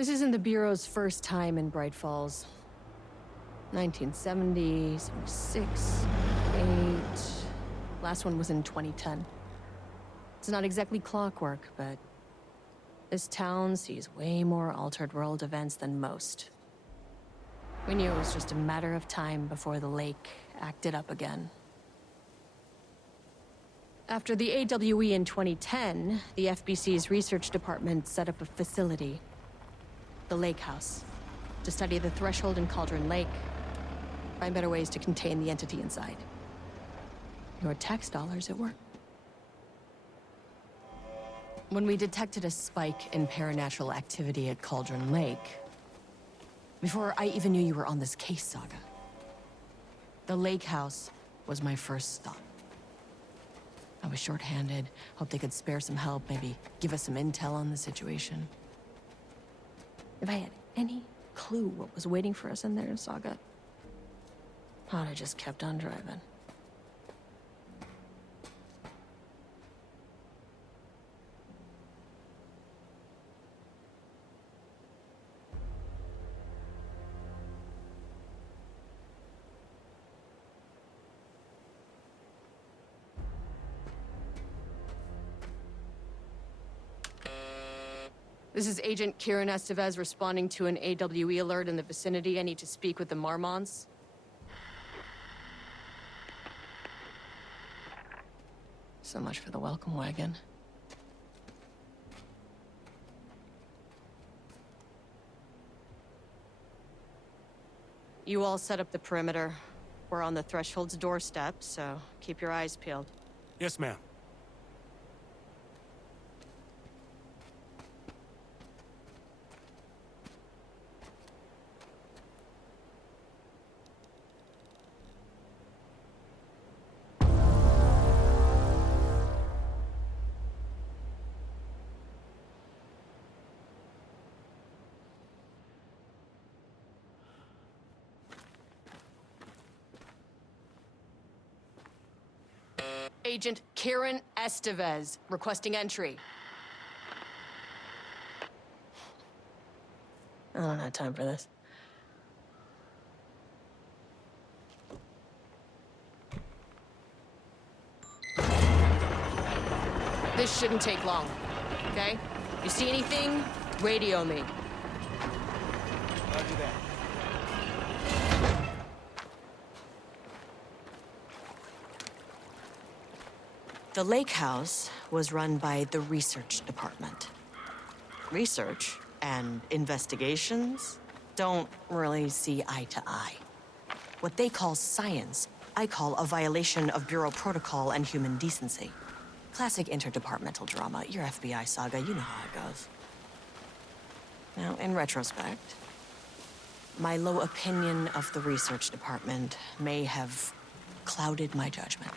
This isn't the Bureau's first time in Bright Falls. 1970, 76, 8... Last one was in 2010. It's not exactly clockwork, but this town sees way more altered world events than most. We knew it was just a matter of time before the lake acted up again. After the AWE in 2010, the FBC's research department set up a facility, the Lake House, to study the threshold in Cauldron Lake, find better ways to contain the entity inside. Your tax dollars at work. When we detected a spike in paranatural activity at Cauldron Lake, before I even knew you were on this case, Saga, the Lake House was my first stop. I was short-handed, hoped they could spare some help, maybe give us some intel on the situation. If I had any clue what was waiting for us in there, Saga, I'd have just kept on driving. This is Agent Kieran Estevez responding to an AWE alert in the vicinity. I need to speak with the Marmonts. So much for the welcome wagon. You all set up the perimeter. We're on the Threshold's doorstep, so keep your eyes peeled. Yes, ma'am. Agent Kieran Estevez, requesting entry. I don't have time for this. This shouldn't take long, okay? You see anything, radio me. Roger that. The Lake House was run by the research department. Research and investigations don't really see eye to eye. What they call science, I call a violation of Bureau protocol and human decency. Classic interdepartmental drama. Your FBI saga, you know how it goes. Now, in retrospect, my low opinion of the research department may have clouded my judgment.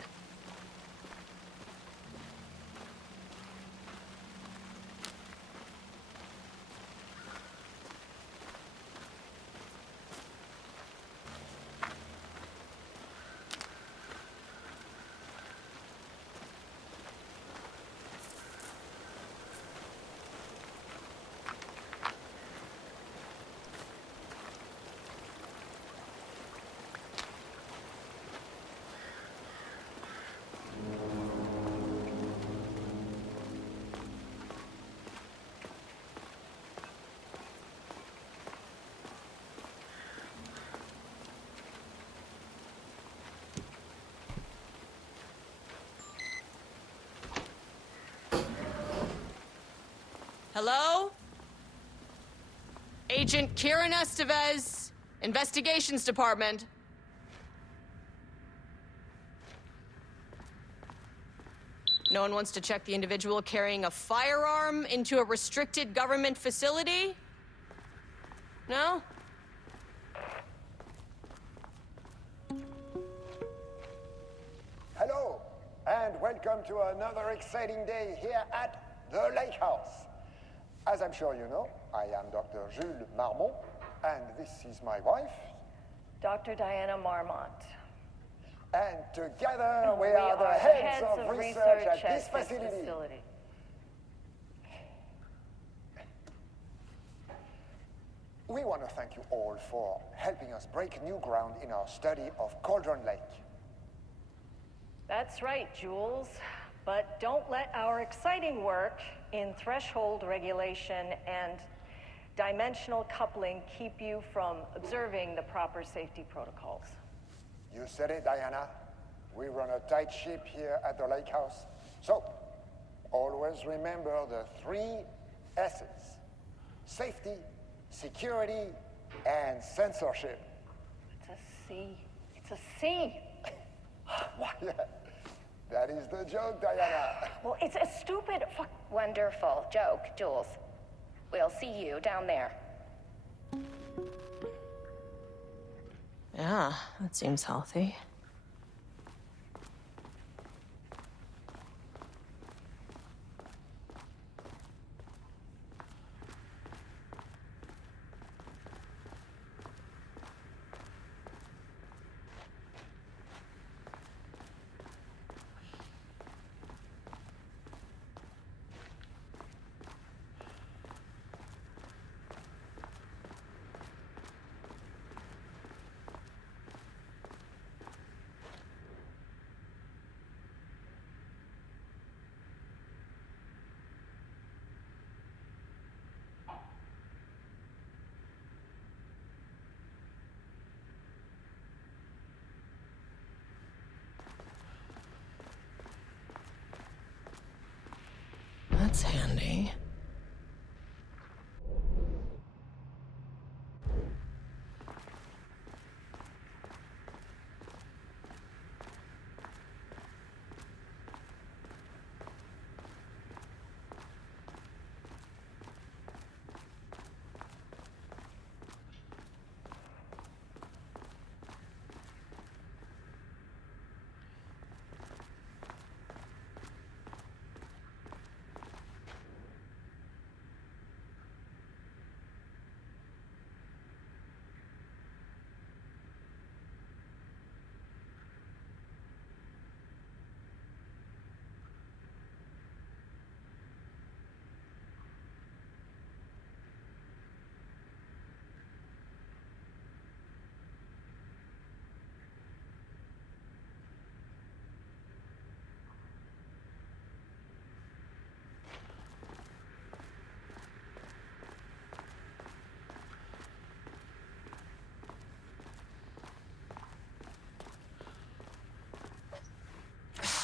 Hello? Agent Kieran Estevez, Investigations Department. No one wants to check the individual carrying a firearm into a restricted government facility? No? Hello, and welcome to another exciting day here at the Lake House. As I'm sure you know, I am Dr. Jules Marmont, and this is my wife, Dr. Diana Marmont. And together we are the heads of research at this facility. We want to thank you all for helping us break new ground in our study of Cauldron Lake. That's right, Jules. But don't let our exciting work in threshold regulation and dimensional coupling keep you from observing the proper safety protocols. You said it, Diana. We run a tight ship here at the lake house. So, always remember the 3 S's. Safety, security, and censorship. It's a C. It's a C. Why, that is the joke, Diana. Well, it's a stupid fuck. Wonderful joke, Jules. We'll see you down there. Yeah, that seems healthy. That's handy.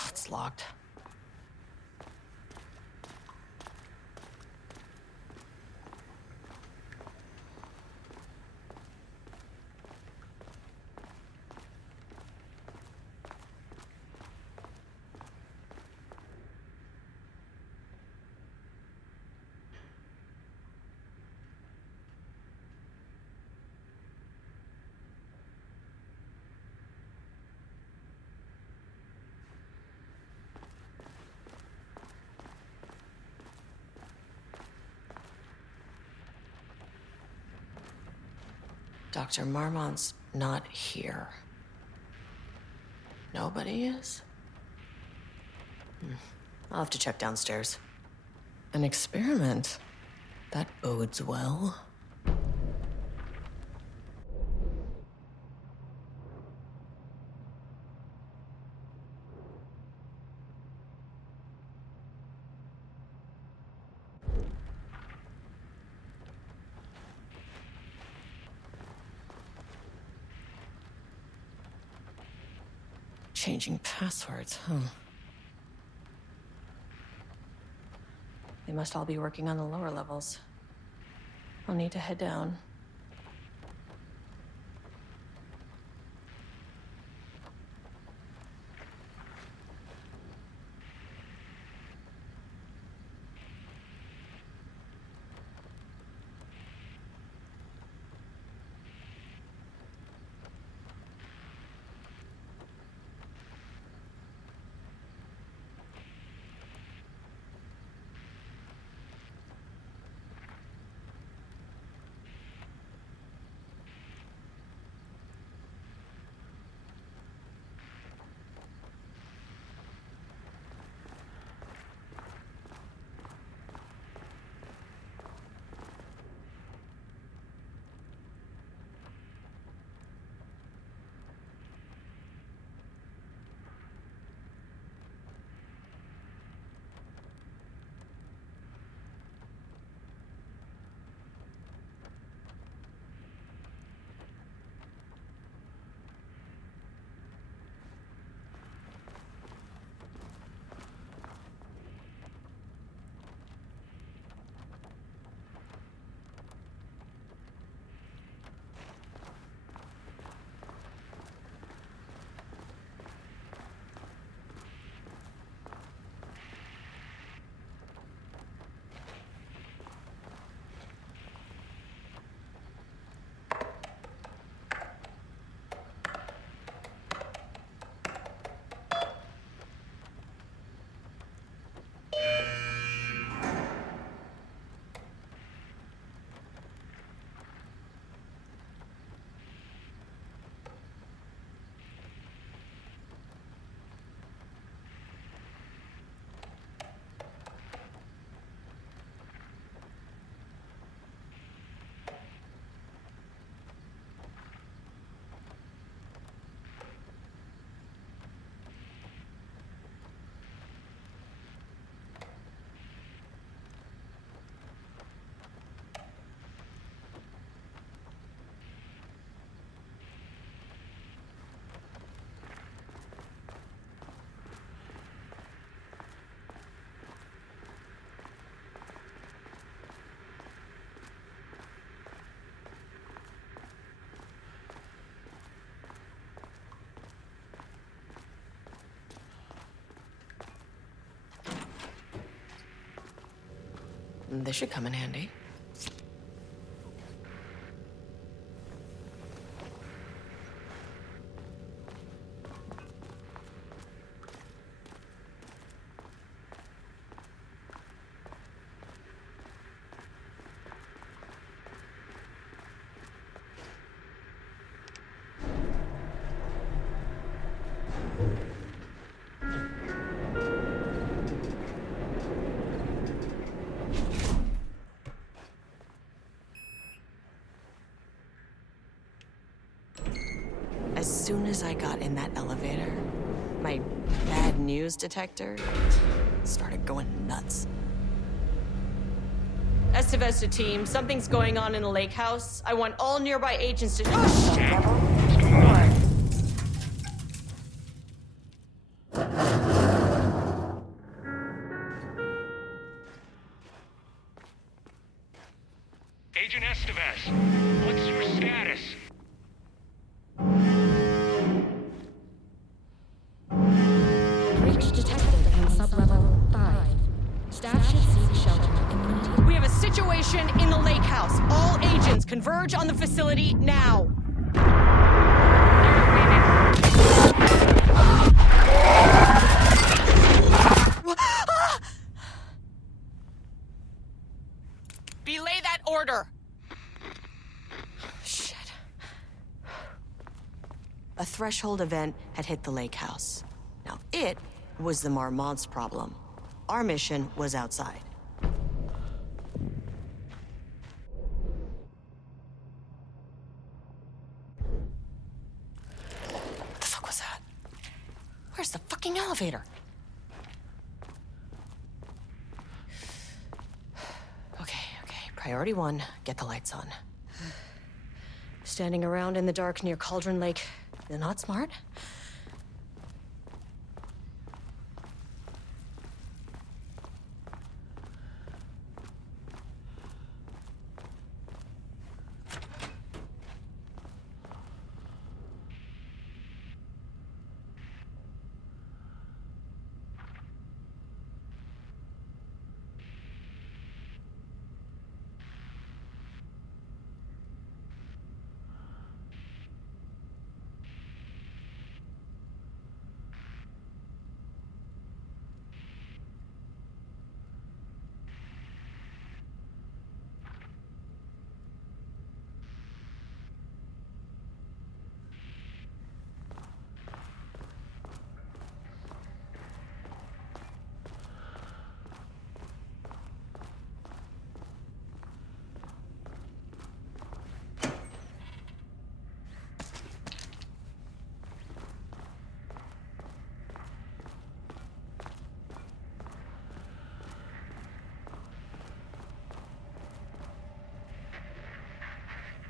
It's locked. Dr. Marmont's not here. Nobody is? I'll have to check downstairs. An experiment? That bodes well. Changing passwords, huh? They must all be working on the lower levels. I'll need to head down. This should come in handy. As soon as I got in that elevator, my bad news detector started going nuts. Estivesta team, something's going on in the lake house. I want all nearby agents to... Oh, shit! Agent Estevez, what's your status? Breach detected in sublevel 5. Staff should seek shelter immediately. We have a situation in the lake house. All agents converge on the facility now. Belay that order. Shit. A threshold event had hit the lake house. Now, it was the Marmont's problem. Our mission was outside. What the fuck was that? Where's the fucking elevator? Okay. Priority 1, get the lights on. Standing around in the dark near Cauldron Lake, they're not smart.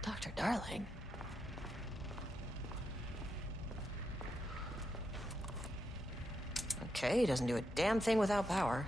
Dr. Darling? Okay, he doesn't do a damn thing without power.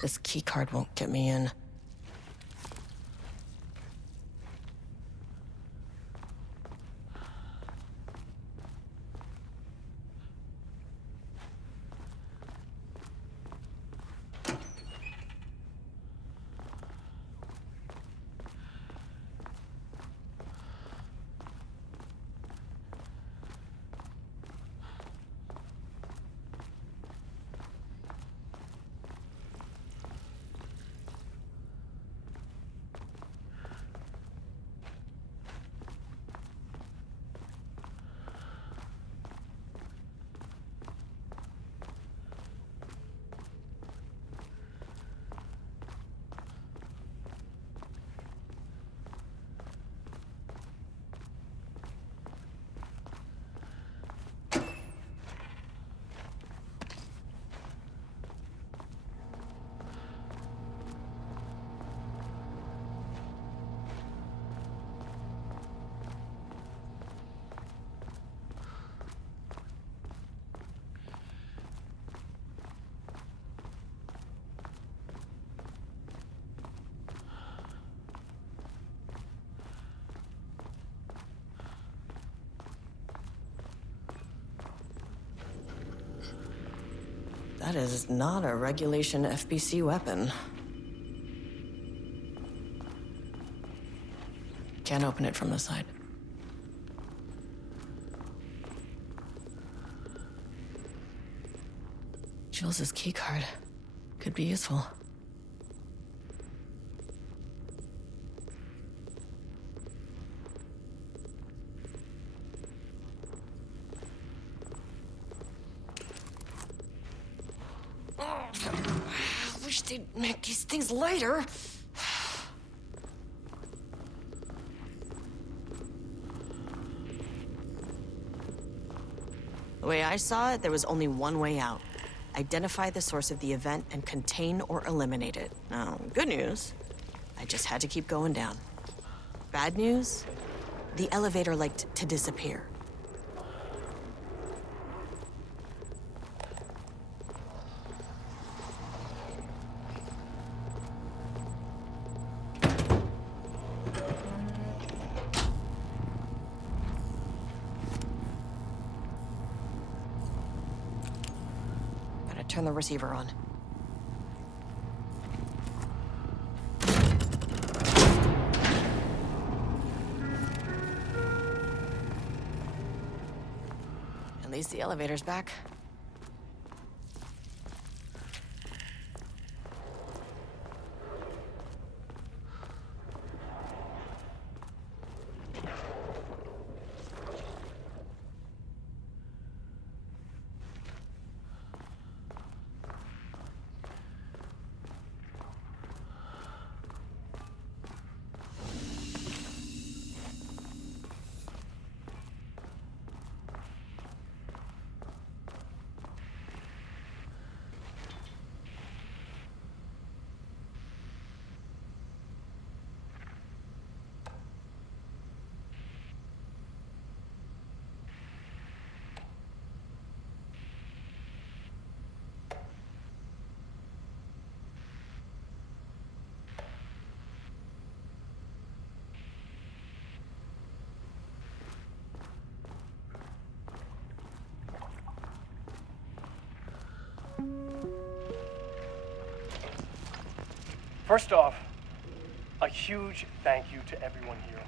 This keycard won't get me in. That is not a regulation FBC weapon. Can't open it from the side. Jules' keycard could be useful. I wish they'd make these things lighter. The way I saw it, there was only one way out. Identify the source of the event and contain or eliminate it. Now, good news, I just had to keep going down. Bad news, the elevator liked to disappear. Turn the receiver on. At least the elevator's back. First off, a huge thank you to everyone here.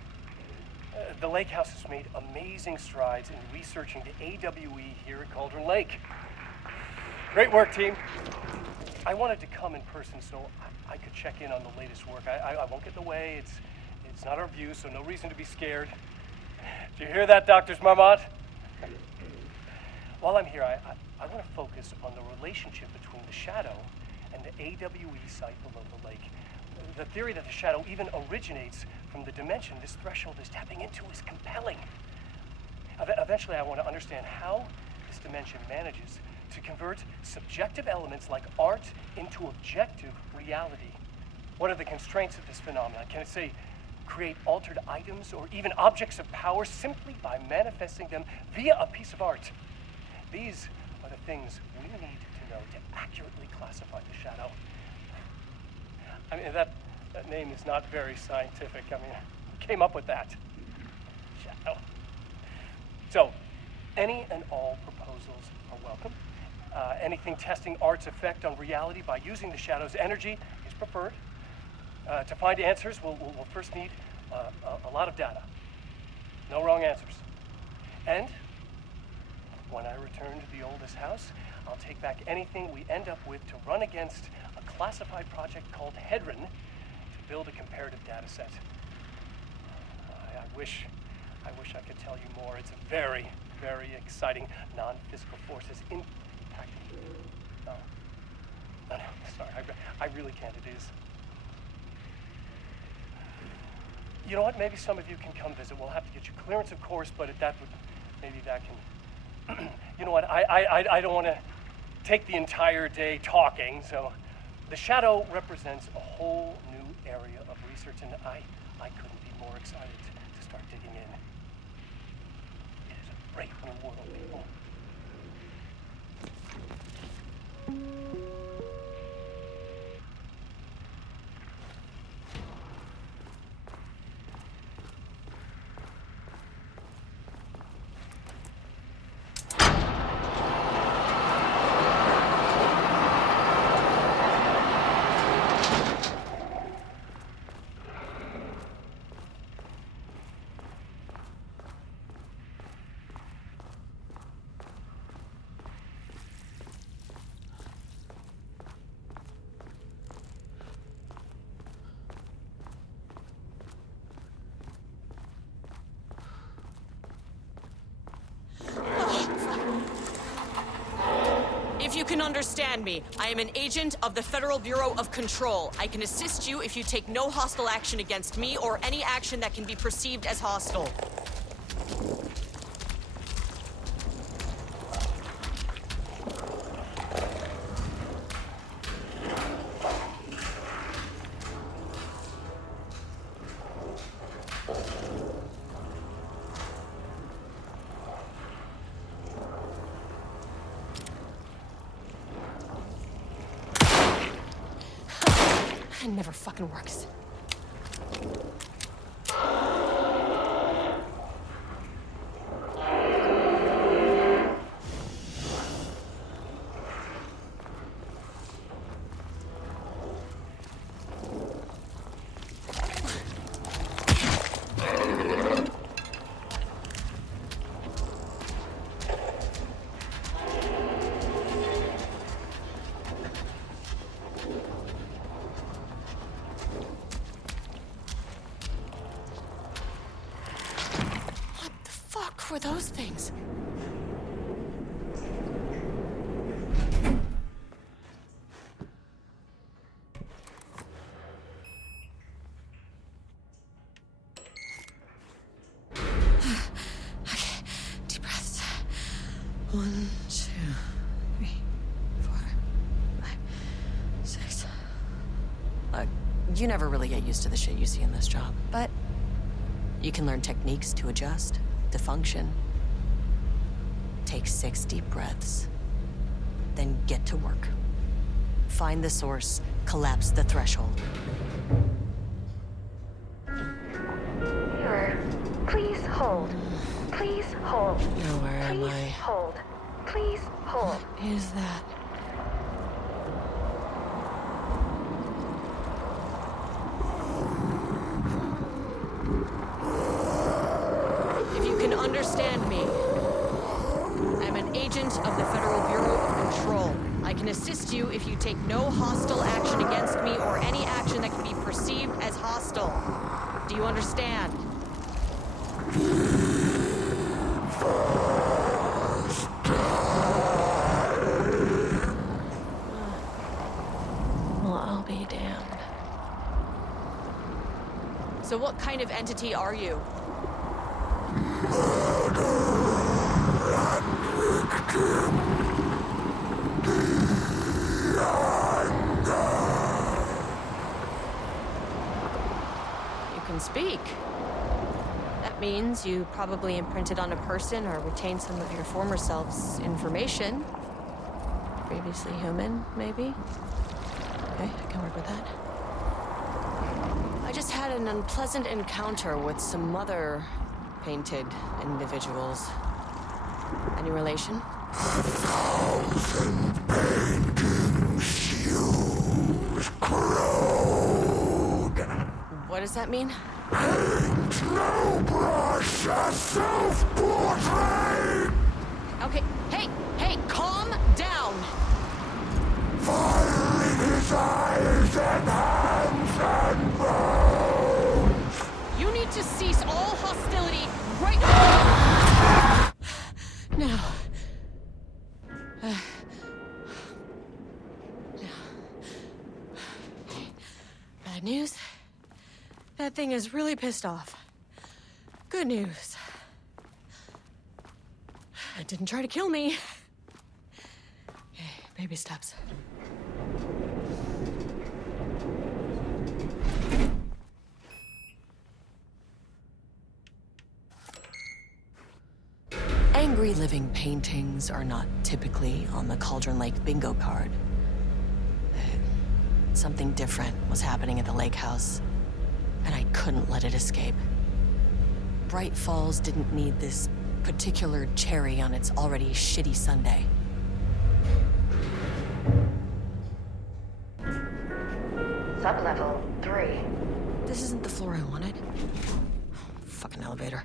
The Lake House has made amazing strides in researching the AWE here at Cauldron Lake. Great work, team. I wanted to come in person so I could check in on the latest work. I won't get in the way. It's not our view, so no reason to be scared. Did you hear that, Drs. Marmot? While I'm here, I want to focus on the relationship between the shadow and the AWE site below the lake. The theory that the shadow even originates from the dimension this threshold is tapping into is compelling. Eventually, I want to understand how this dimension manages to convert subjective elements like art into objective reality. What are the constraints of this phenomenon? Can it, say, create altered items or even objects of power simply by manifesting them via a piece of art? These are the things we need to know to accurately classify the shadow. I mean, that name is not very scientific. I mean, who came up with that? Shadow. So, any and all proposals are welcome. Anything testing art's effect on reality by using the shadow's energy is preferred. To find answers, we'll first need a lot of data. No wrong answers. And when I return to the oldest house, I'll take back anything we end up with to run against a classified project called Hedron to build a comparative data set. I wish I could tell you more. It's a very, very exciting non-physical forces impacting. No, sorry, I really can't. It is. You know what? Maybe some of you can come visit. We'll have to get you clearance, of course, but maybe that can. You know what? I don't want to take the entire day talking. So, the shadow represents a whole new area of research, and I couldn't be more excited to start digging in. It is a great new world, people. you can understand me, I am an agent of the Federal Bureau of Control. I can assist you if you take no hostile action against me or any action that can be perceived as hostile. It never fucking works. Were those things? Okay, deep breaths. 1, 2, 3, 4, 5, 6. Look, you never really get used to the shit you see in this job, but you can learn techniques to adjust. To function. Take 6 deep breaths. Then get to work. Find the source, collapse the threshold. Mirror, please hold. Please hold. Now where am I? Please hold. Please hold. What is that? Understand me. I'm an agent of the Federal Bureau of Control. I can assist you if you take no hostile action against me or any action that can be perceived as hostile. Do you understand? Well, I'll be damned. So what kind of entity are you? You can speak. That means you probably imprinted on a person or retained some of your former self's information. Previously human, maybe? Okay, I can work with that. I just had an unpleasant encounter with some other painted individuals. Any relation? 1,000 paintings use crude. What does that mean? Paint no brush, a self-portrait. Okay, hey, calm down. Fire in his eyes and hands and bones. You need to cease all hostility right now. Bad news. That thing is really pissed off. Good news. It didn't try to kill me. Okay, baby steps. Angry living paintings are not typically on the Cauldron Lake bingo card. Something different was happening at the lake house, and I couldn't let it escape. Bright Falls didn't need this particular cherry on its already shitty sundae. Sublevel 3. This isn't the floor I wanted. Fucking elevator.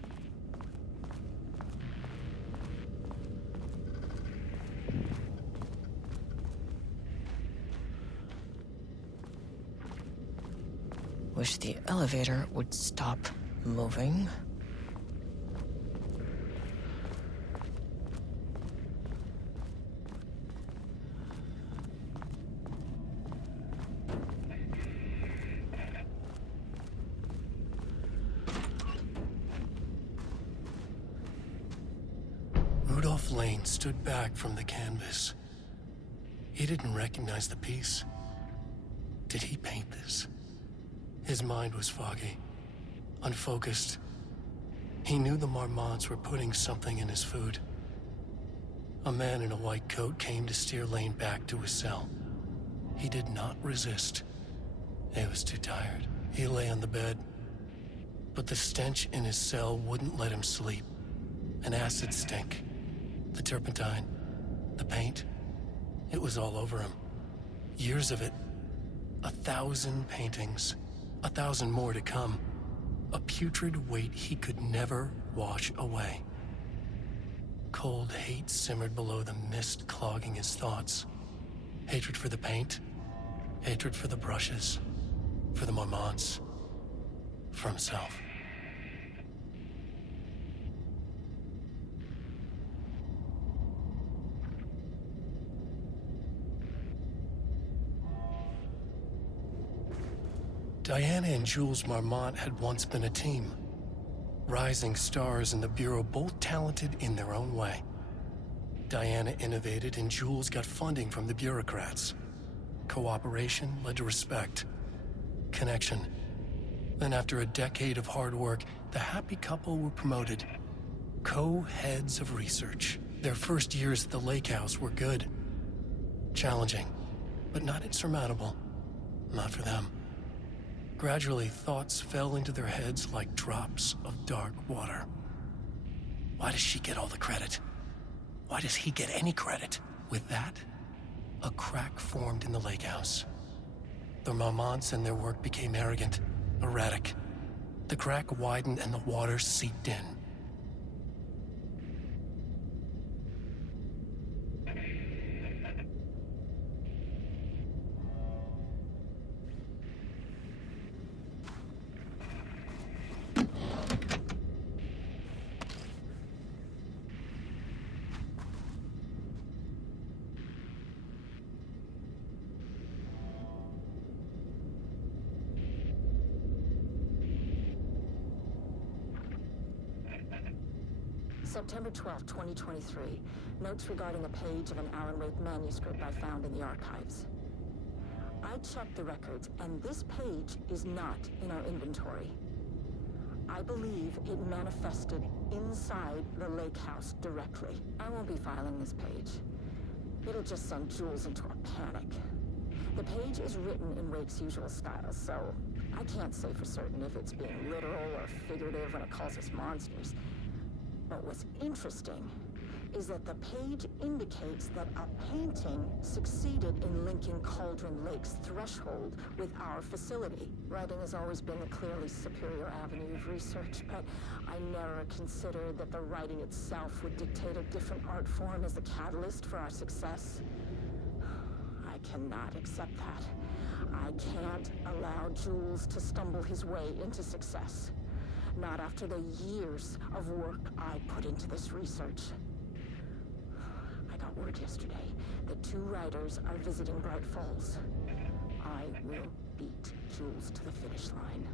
Wish the elevator would stop moving. Rudolf Lane stood back from the canvas. He didn't recognize the piece. Did he paint this? His mind was foggy, unfocused. He knew the Marmots were putting something in his food. A man in a white coat came to steer Lane back to his cell. He did not resist. He was too tired. He lay on the bed, but the stench in his cell wouldn't let him sleep. An acid stink. The turpentine. The paint. It was all over him. Years of it. 1,000 paintings. 1,000 more to come. A putrid weight he could never wash away. Cold hate simmered below the mist clogging his thoughts. Hatred for the paint. Hatred for the brushes. For the Marmots. For himself. Diana and Jules Marmont had once been a team. Rising stars in the Bureau, both talented in their own way. Diana innovated and Jules got funding from the bureaucrats. Cooperation led to respect. Connection. Then after a decade of hard work, the happy couple were promoted. Co-heads of research. Their first years at the lake house were good. Challenging, but not insurmountable. Not for them. Gradually, thoughts fell into their heads like drops of dark water. Why does she get all the credit? Why does he get any credit? With that, a crack formed in the lake house. The Marmonts and their work became arrogant, erratic. The crack widened and the water seeped in. September 12, 2023. Notes regarding a page of an Alan Wake manuscript I found in the archives. I checked the records, and this page is not in our inventory. I believe it manifested inside the lake house directly. I won't be filing this page. It'll just send Jules into a panic. The page is written in Wake's usual style, so I can't say for certain if it's being literal or figurative when it calls us monsters. But what's interesting is that the page indicates that a painting succeeded in linking Cauldron Lake's threshold with our facility. Writing has always been a clearly superior avenue of research, but I never considered that the writing itself would dictate a different art form as the catalyst for our success. I cannot accept that. I can't allow Jules to stumble his way into success. Not after the years of work I put into this research. I got word yesterday that 2 writers are visiting Bright Falls. I will beat Jules to the finish line.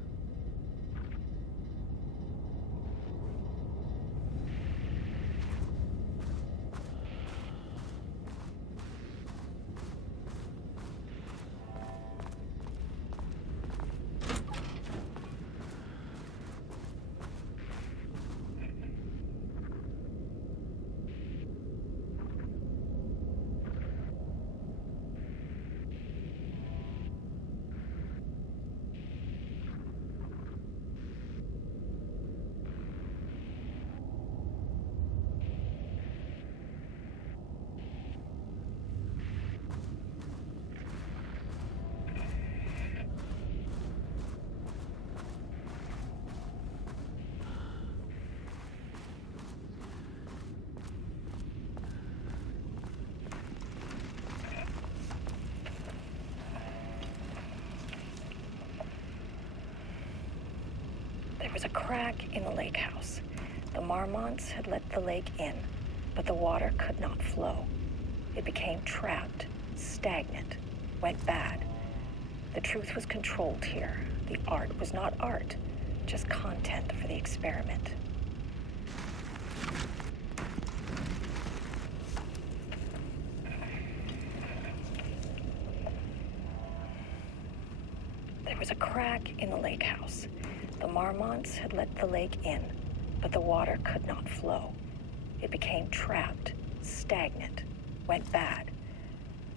There was a crack in the lake house. The Marmonts had let the lake in, but the water could not flow. It became trapped, stagnant, went bad. The truth was controlled here. The art was not art, just content for the experiment. There was a crack in the lake house. The Marmonts had let the lake in, but the water could not flow. It became trapped, stagnant, went bad.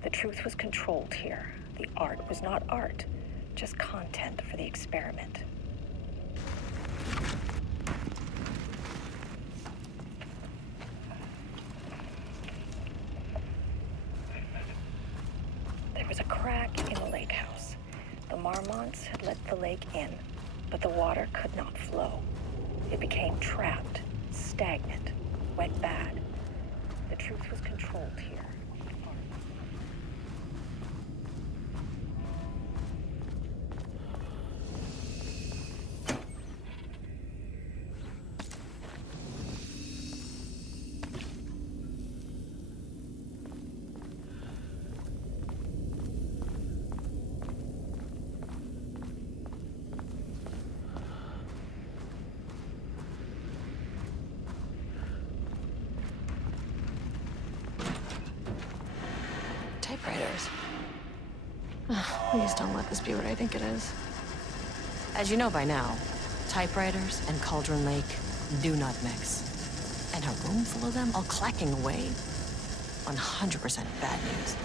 The truth was controlled here. The art was not art, just content for the experiment. There was a crack in the lake house. The Marmonts had let the lake in, but the water could not flow. It became trapped, stagnant, went bad. The truth was controlled here. Typewriters. Please don't let this be what I think it is. As you know by now, typewriters and Cauldron Lake do not mix. And a room full of them all clacking away? 100% bad news.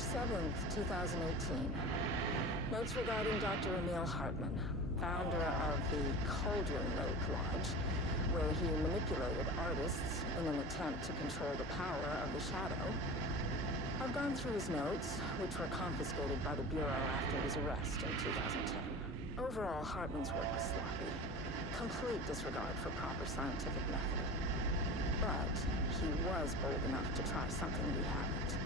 March 7th, 2018. Notes regarding Dr. Emil Hartman, founder of the Cauldron Lake Lodge, where he manipulated artists in an attempt to control the power of the Shadow. I've gone through his notes, which were confiscated by the Bureau after his arrest in 2010. Overall, Hartman's work was sloppy. Complete disregard for proper scientific method. But he was bold enough to try something we haven't.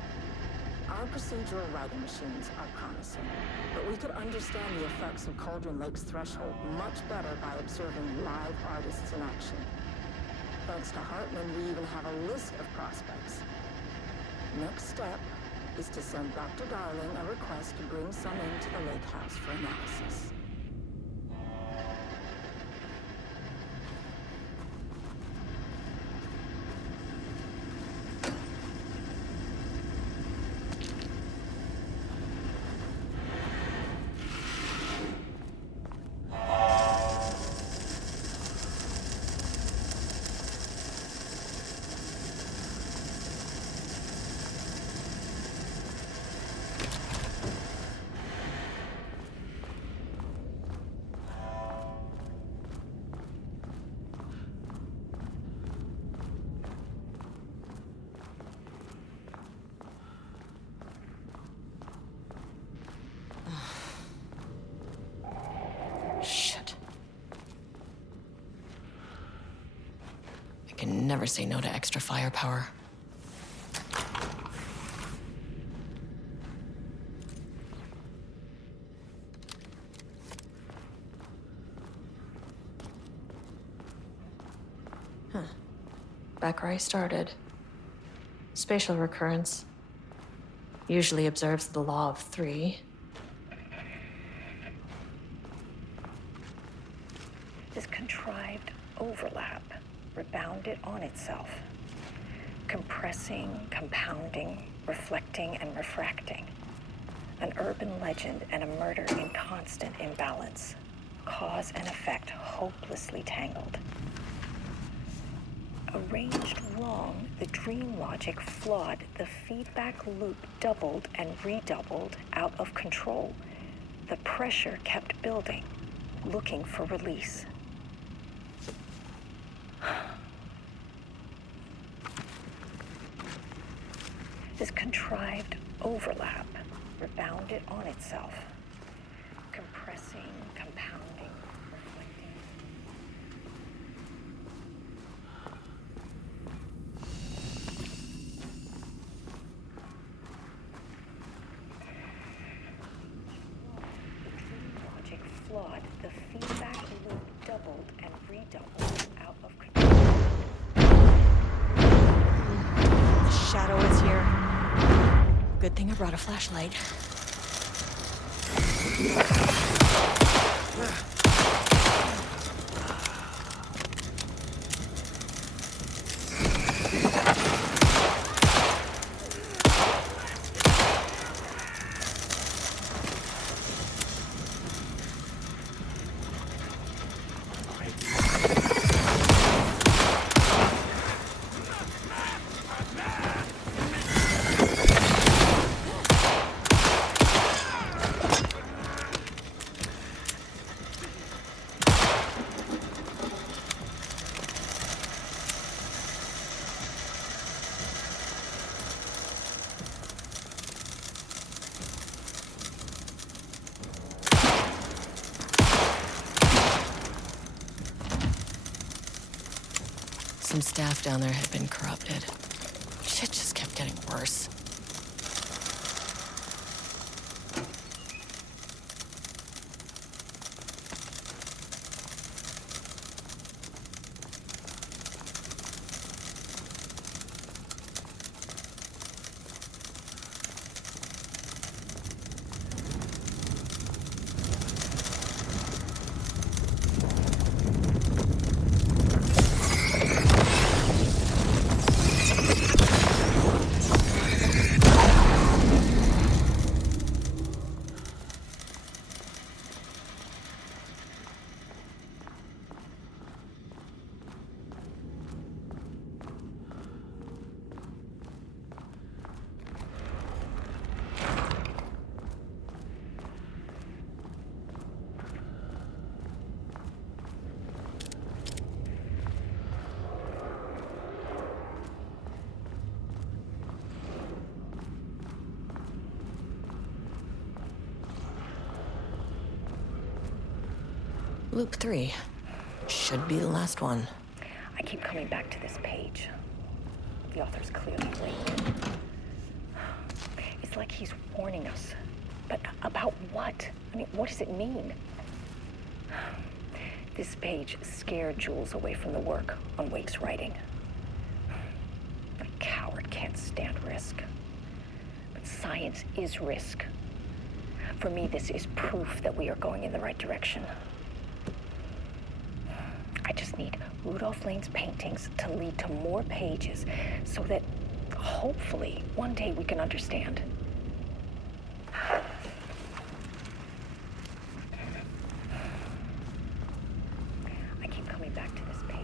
Our procedural writing machines are promising, but we could understand the effects of Cauldron Lake's threshold much better by observing live artists in action. Thanks to Hartman, we even have a list of prospects. Next step is to send Dr. Darling a request to bring some into the lake house for analysis. never say no to extra firepower. Huh. Back where I started. Spatial recurrence. Usually observes the law of 3. This contrived overlap rebounded on itself, compressing, compounding, reflecting, and refracting. An urban legend and a murder in constant imbalance. Cause and effect hopelessly tangled. Arranged wrong, the dream logic flawed, the feedback loop doubled and redoubled out of control. The pressure kept building, looking for release. This contrived overlap rebounded on itself, compressing, compounding, reflecting. The dream logic flawed, the feedback loop doubled and redoubled out of control. The shadow is here. Good thing I brought a flashlight. Some staff down there had been corrupted. Shit just kept getting worse. Loop 3. Should be the last one. I keep coming back to this page. The author's clearly late. It's like he's warning us. But about what? I mean, what does it mean? This page scared Jules away from the work on Wake's writing. A coward can't stand risk. But science is risk. For me, this is proof that we are going in the right direction. I just need Rudolf Lane's paintings to lead to more pages so that hopefully one day we can understand. I keep coming back to this page.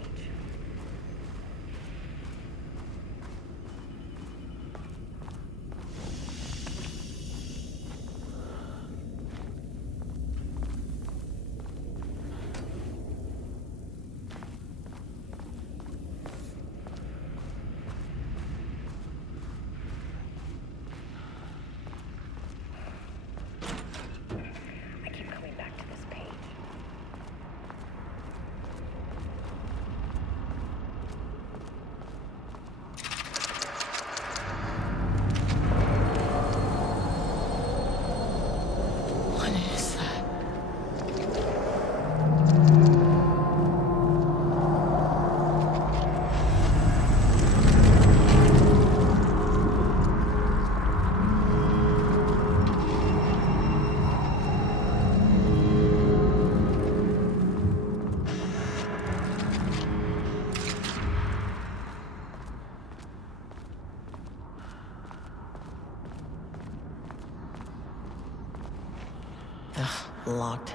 Ugh, locked.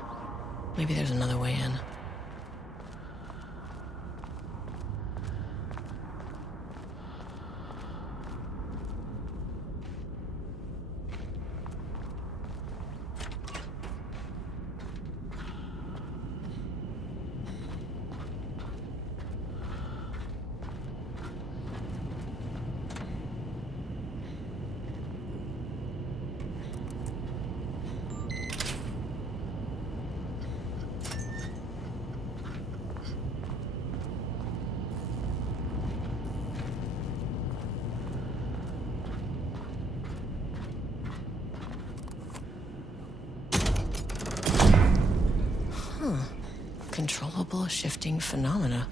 Maybe there's another way in. Controllable shifting phenomena.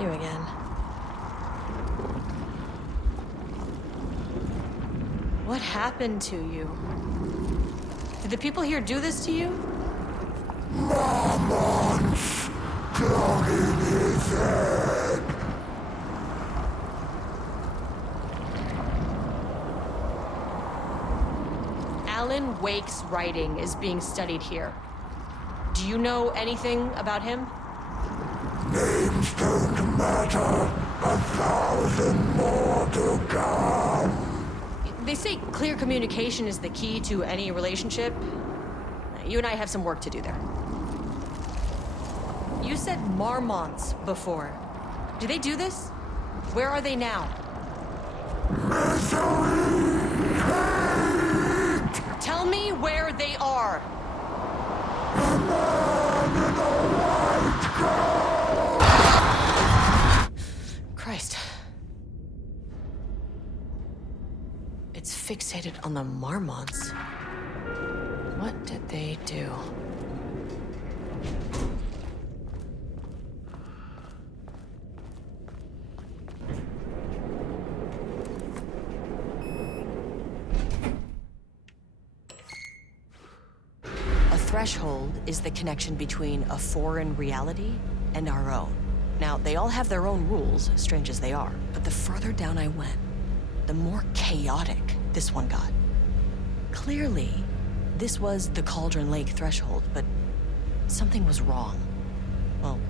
You again. What happened to you? Did the people here do this to you? Mammons clogging his head. Alan Wake's writing is being studied here. Do you know anything about him? Names don't matter. 1,000 more to come. They say clear communication is the key to any relationship. You and I have some work to do there. You said marmots before. Do they do this? Where are they now? Misery! Hate! Tell me where they are. A man in a white coat! Christ. It's fixated on the marmots. What did they do? A threshold is the connection between a foreign reality and our own. Now, they all have their own rules, strange as they are, but the further down I went, the more chaotic this one got. Clearly, this was the Cauldron Lake threshold, but something was wrong. Well,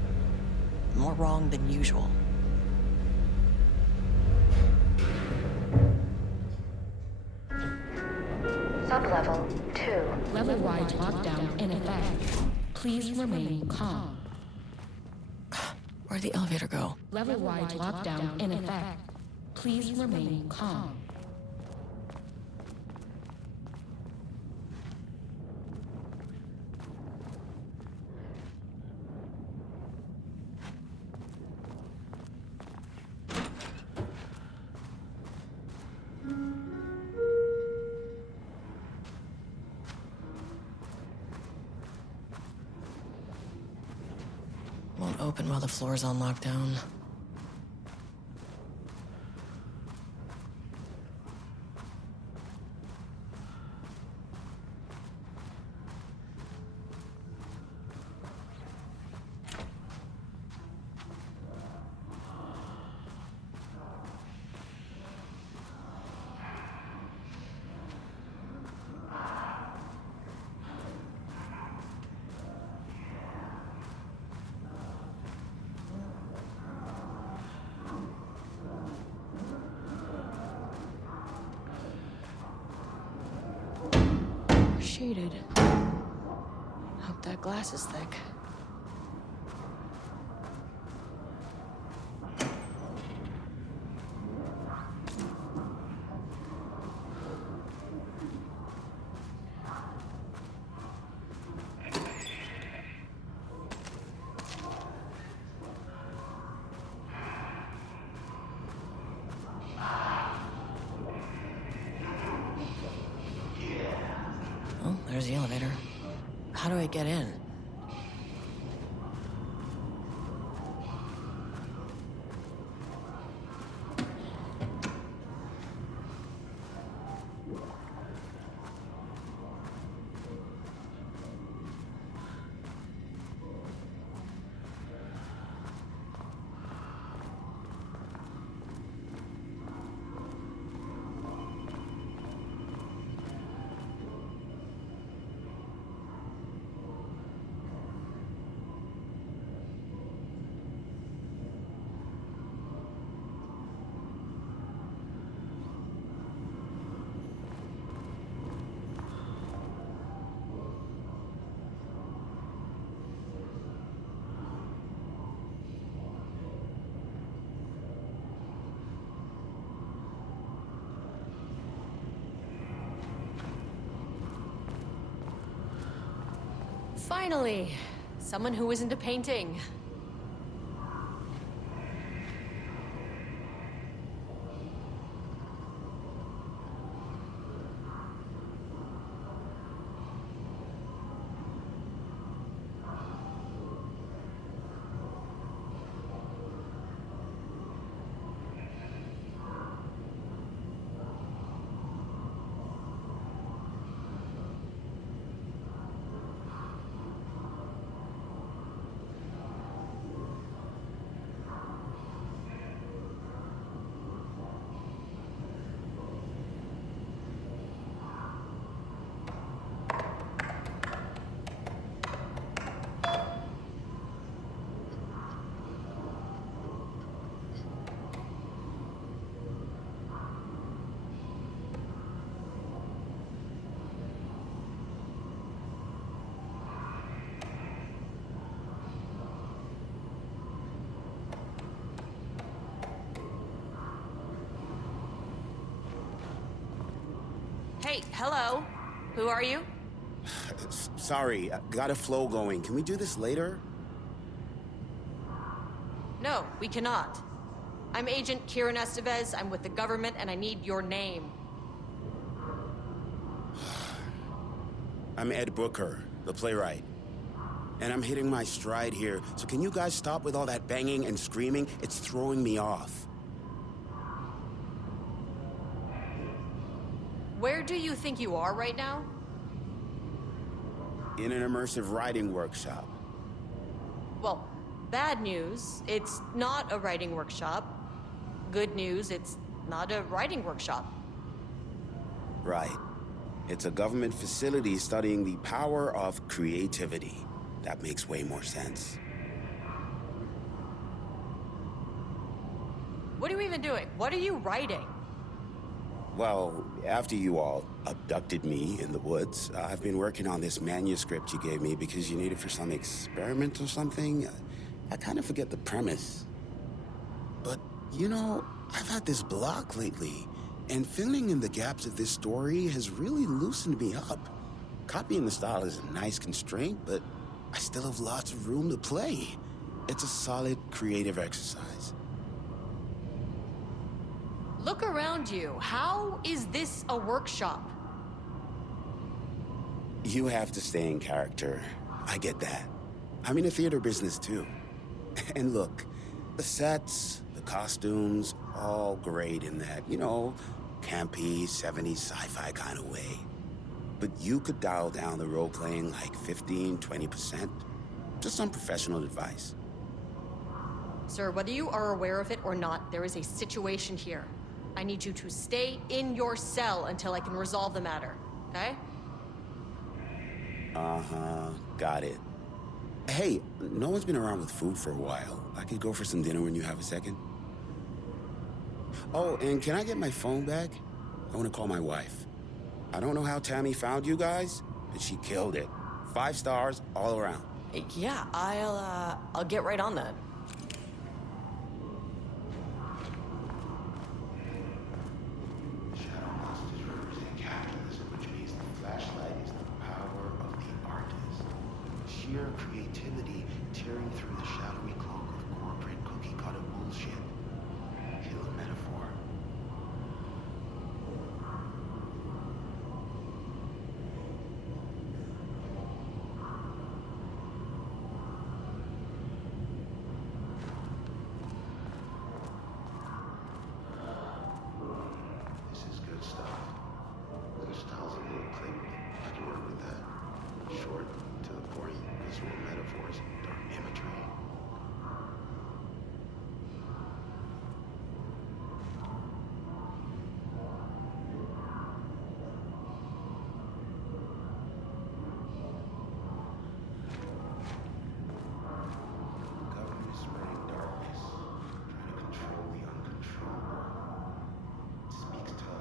more wrong than usual. Sublevel 2. Level-wide lockdown in effect. Please remain calm. Where'd the elevator go? Level-wide lockdown in effect. Please remain calm. Won't open while the floor's on lockdown. Shaded. Hope that glass is thick. Oh, there's the elevator. How do I get in? Finally, someone who isn't a painting. Hey, hello. Who are you? Sorry, got a flow going. Can we do this later? No, we cannot. I'm Agent Kieran Estevez. I'm with the government, and I need your name. I'm Ed Booker, the playwright. And I'm hitting my stride here, so can you guys stop with all that banging and screaming? It's throwing me off. Where do you think you are right now? In an immersive writing workshop. Well, bad news, it's not a writing workshop. Good news, it's not a writing workshop. Right. It's a government facility studying the power of creativity. That makes way more sense. What are you even doing? What are you writing? Well, after you all abducted me in the woods, I've been working on this manuscript you gave me because you need it for some experiment or something. I kind of forget the premise. But, you know, I've had this block lately, and filling in the gaps of this story has really loosened me up. Copying the style is a nice constraint, but I still have lots of room to play. It's a solid creative exercise. Look around you. How is this a workshop? You have to stay in character. I get that. I'm in the theater business too. And look, the sets, the costumes, all great in that, you know, campy, 70s sci-fi kind of way. But you could dial down the role-playing like 15, 20%. Just some professional advice. Sir, whether you are aware of it or not, there is a situation here. I need you to stay in your cell until I can resolve the matter, okay? Uh-huh, got it. Hey, no one's been around with food for a while. I could go for some dinner when you have a second. Oh, and can I get my phone back? I want to call my wife. I don't know how Tammy found you guys, but she killed it. 5 stars all around. Yeah, I'll get right on that. Shadow monsters represent capitalism, which means the flashlight is the power of the artist. Sheer creativity tearing through the shadowy cloak of corporate cookie-cutter bullshit. Killer metaphor. This is good stuff. The style's a little clipped, but I can work with that. Short, to the point, visual metaphors, dark imagery. The government is spreading darkness, trying to control the uncontrollable. It speaks to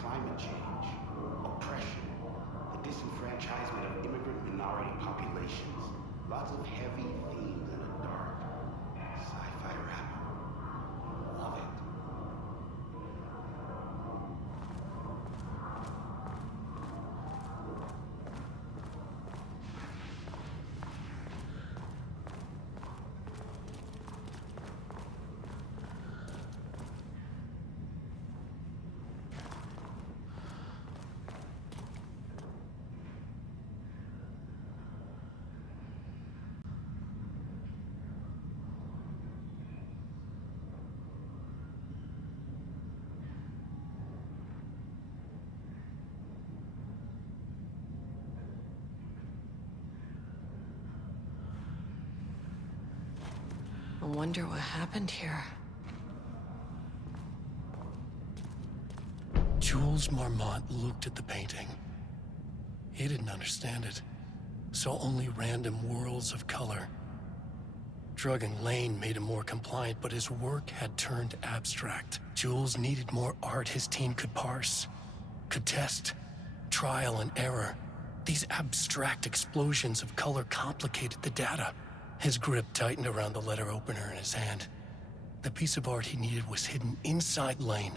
climate change, oppression, the disenfranchisement of immigrant minority populations. Lots of heavy themes in a dark sci-fi wrapper. Love it. I wonder what happened here. Jules Marmont looked at the painting. He didn't understand it, so only random whirls of color. Drugging Lane made him more compliant, but his work had turned abstract. Jules needed more art his team could parse, could test, trial and error. These abstract explosions of color complicated the data. His grip tightened around the letter opener in his hand. The piece of art he needed was hidden inside Lane.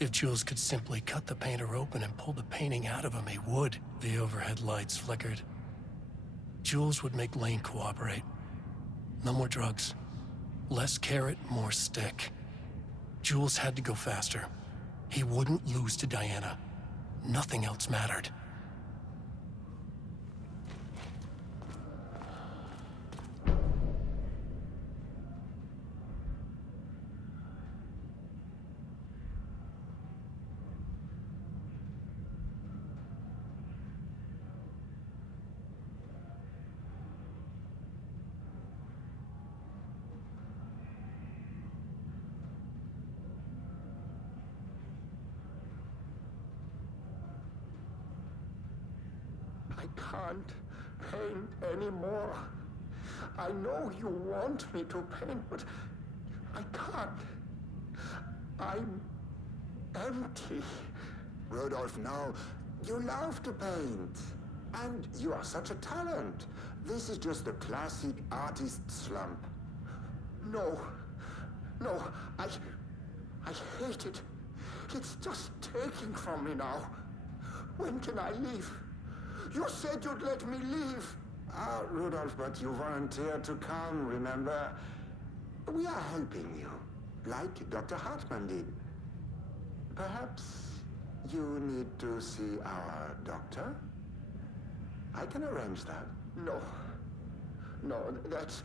If Jules could simply cut the painter open and pull the painting out of him, he would. The overhead lights flickered. Jules would make Lane cooperate. No more drugs. Less carrot, more stick. Jules had to go faster. He wouldn't lose to Diana. Nothing else mattered. I can't paint anymore. I know you want me to paint, but I can't. I'm empty. Rudolf, now, you love to paint. And you are such a talent. This is just a classic artist slump. No. No, I hate it. It's just taking from me now. When can I leave? You said you'd let me leave. Ah, Rudolf, but you volunteered to come, remember? We are helping you, like Dr. Hartman did. Perhaps you need to see our doctor? I can arrange that. No. No, that's...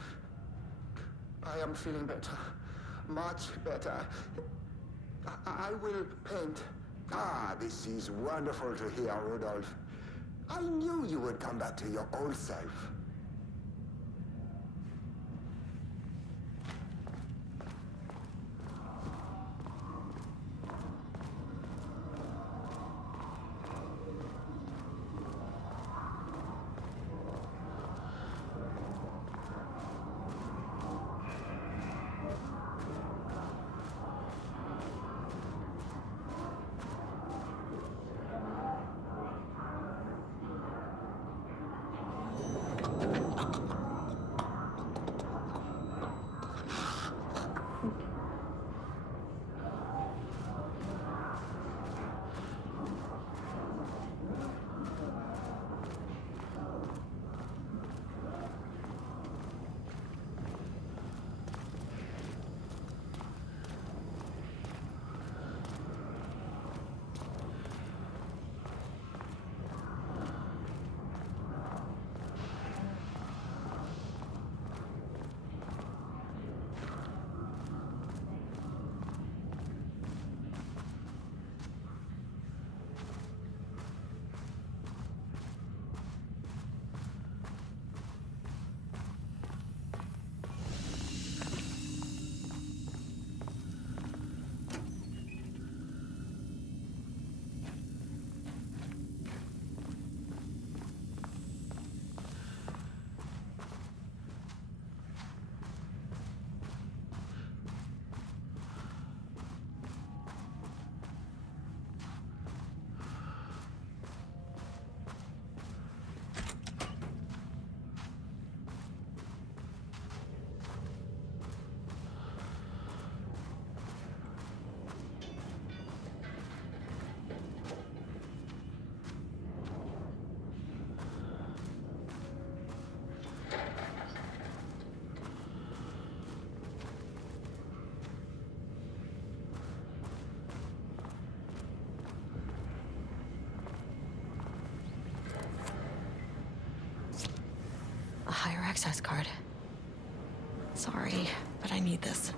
I am feeling better. Much better. I will paint. Ah, this is wonderful to hear, Rudolf. I knew you would come back to your old self. A higher access card. Sorry, but I need this.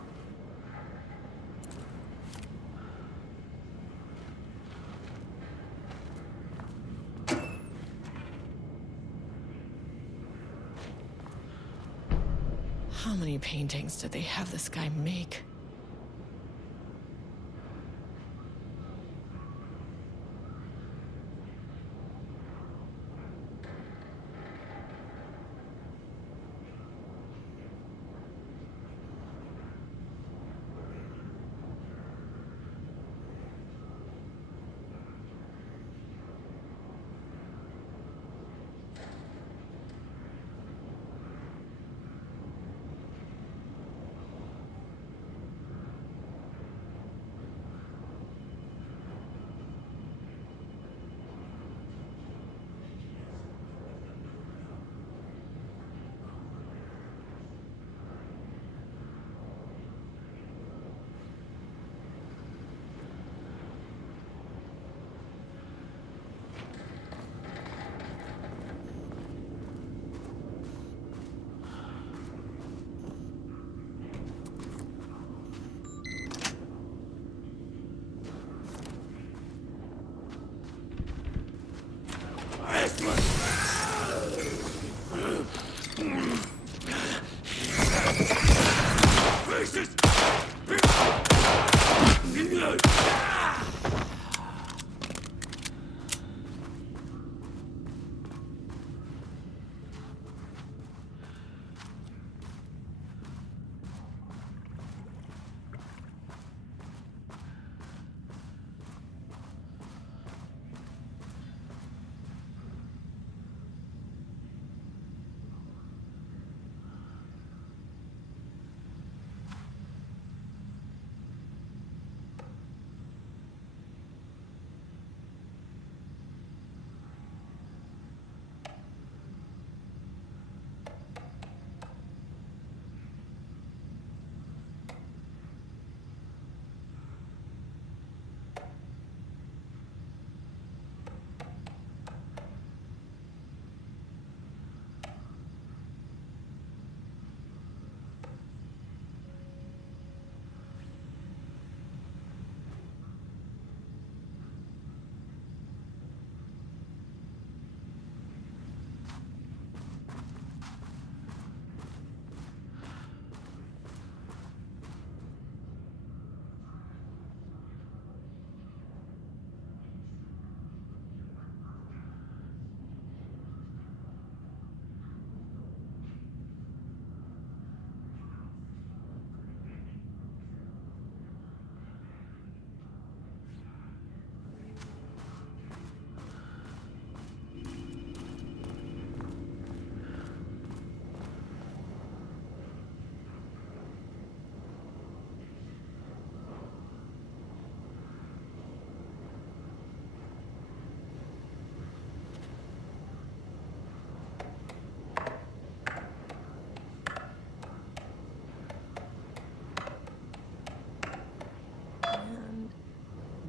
How many paintings did they have this guy make?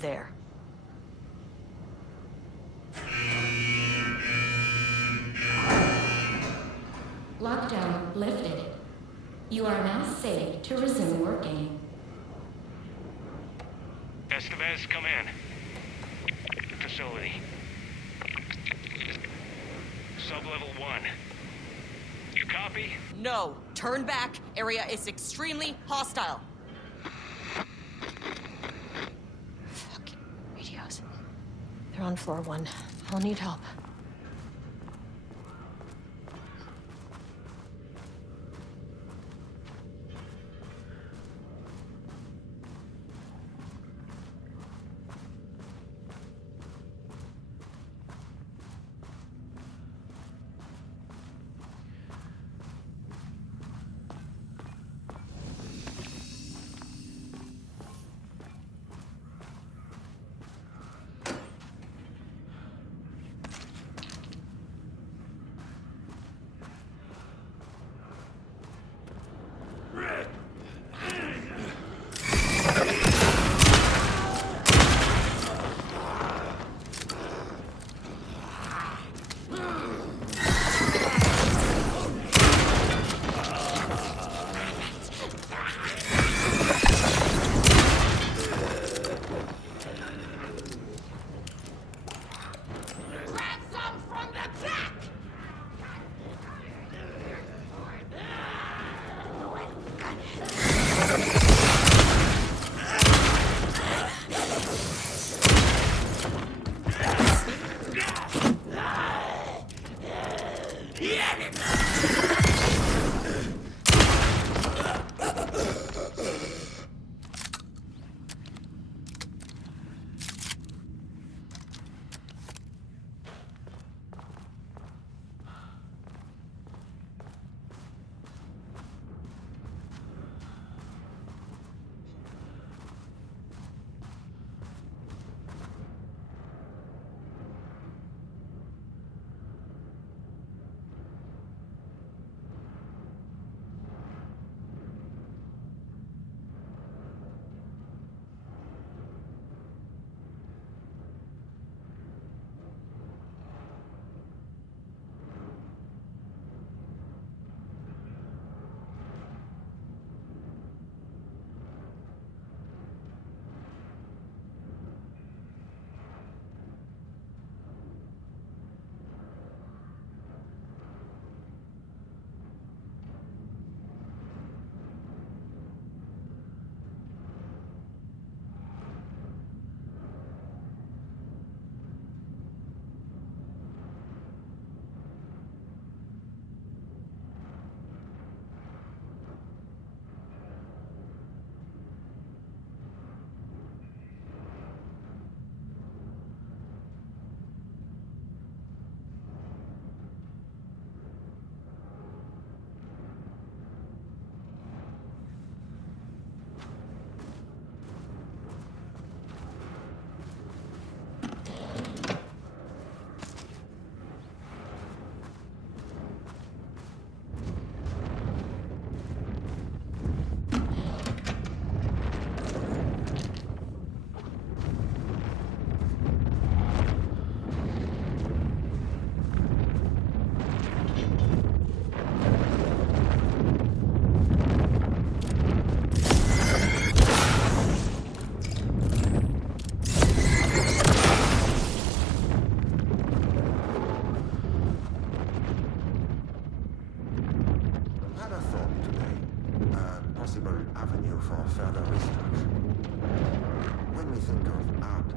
There. Lockdown lifted. You are now safe to resume working. Estevez, come in. Facility. Sublevel 1. You copy? No. Turn back. Area is extremely hostile. Fucking radios. They're on floor 1. I'll need help.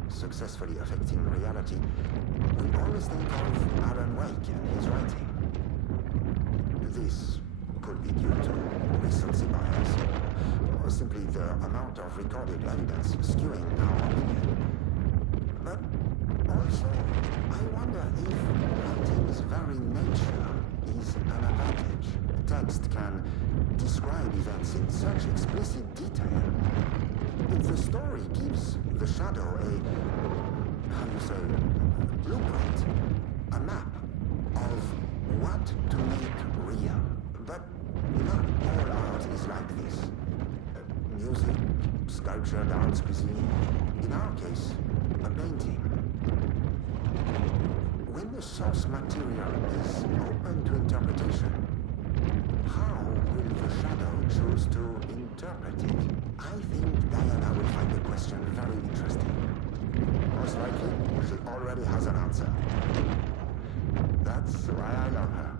Successfully affecting reality, we always think of Alan Wake and his writing. This could be due to recency bias, or simply the amount of recorded evidence skewing our opinion. But also, I wonder if writing's very nature is an advantage. Text can describe events in such explicit detail. If the story gives the shadow blueprint, a map of what to make real. But not all art is like this. Music, sculpture, dance, cuisine. In our case, a painting. When the source material is open to interpretation, how will the shadow choose to interpret it? I think Diana will find the question very interesting. Most likely, she already has an answer. That's why I love her.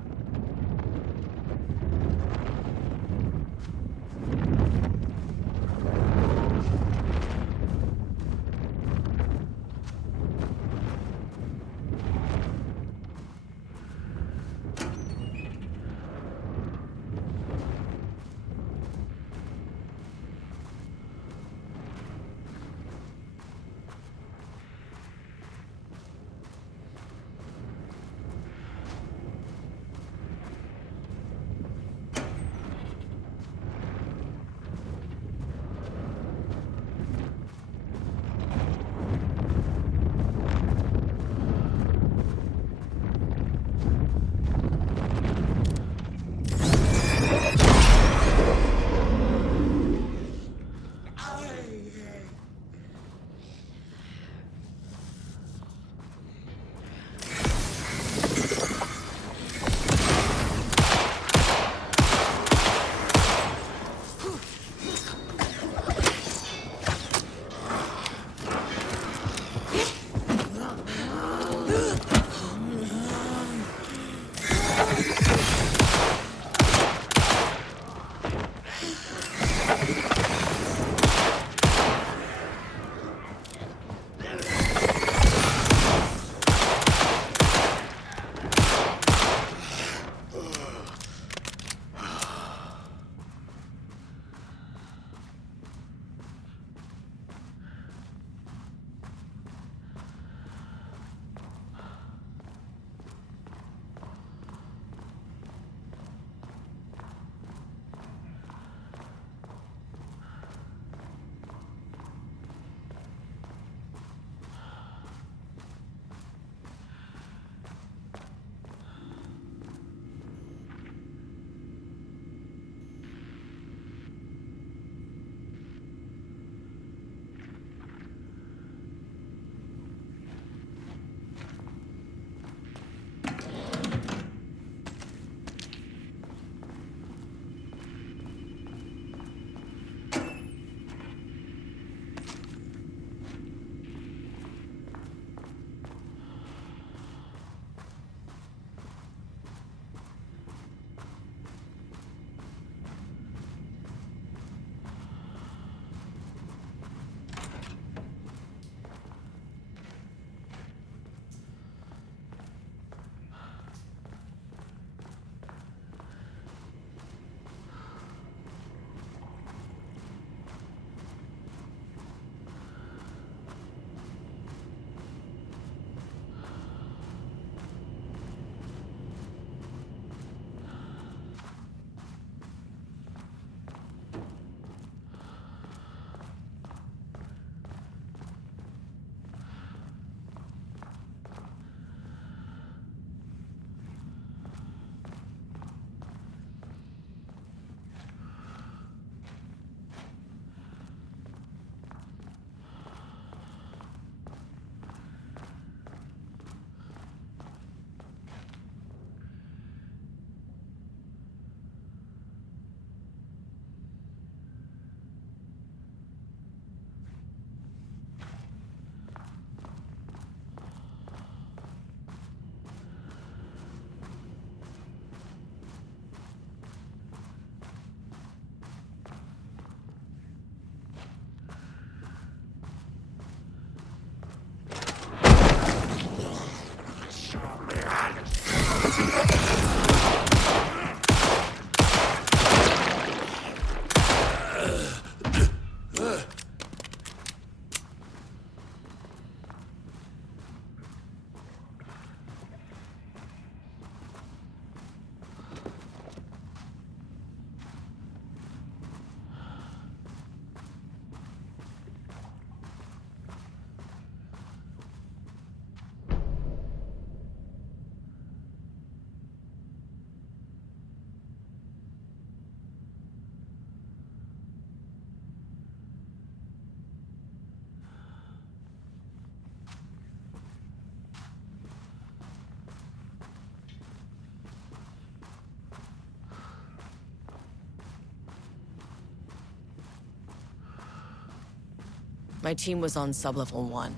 My team was on sublevel 1.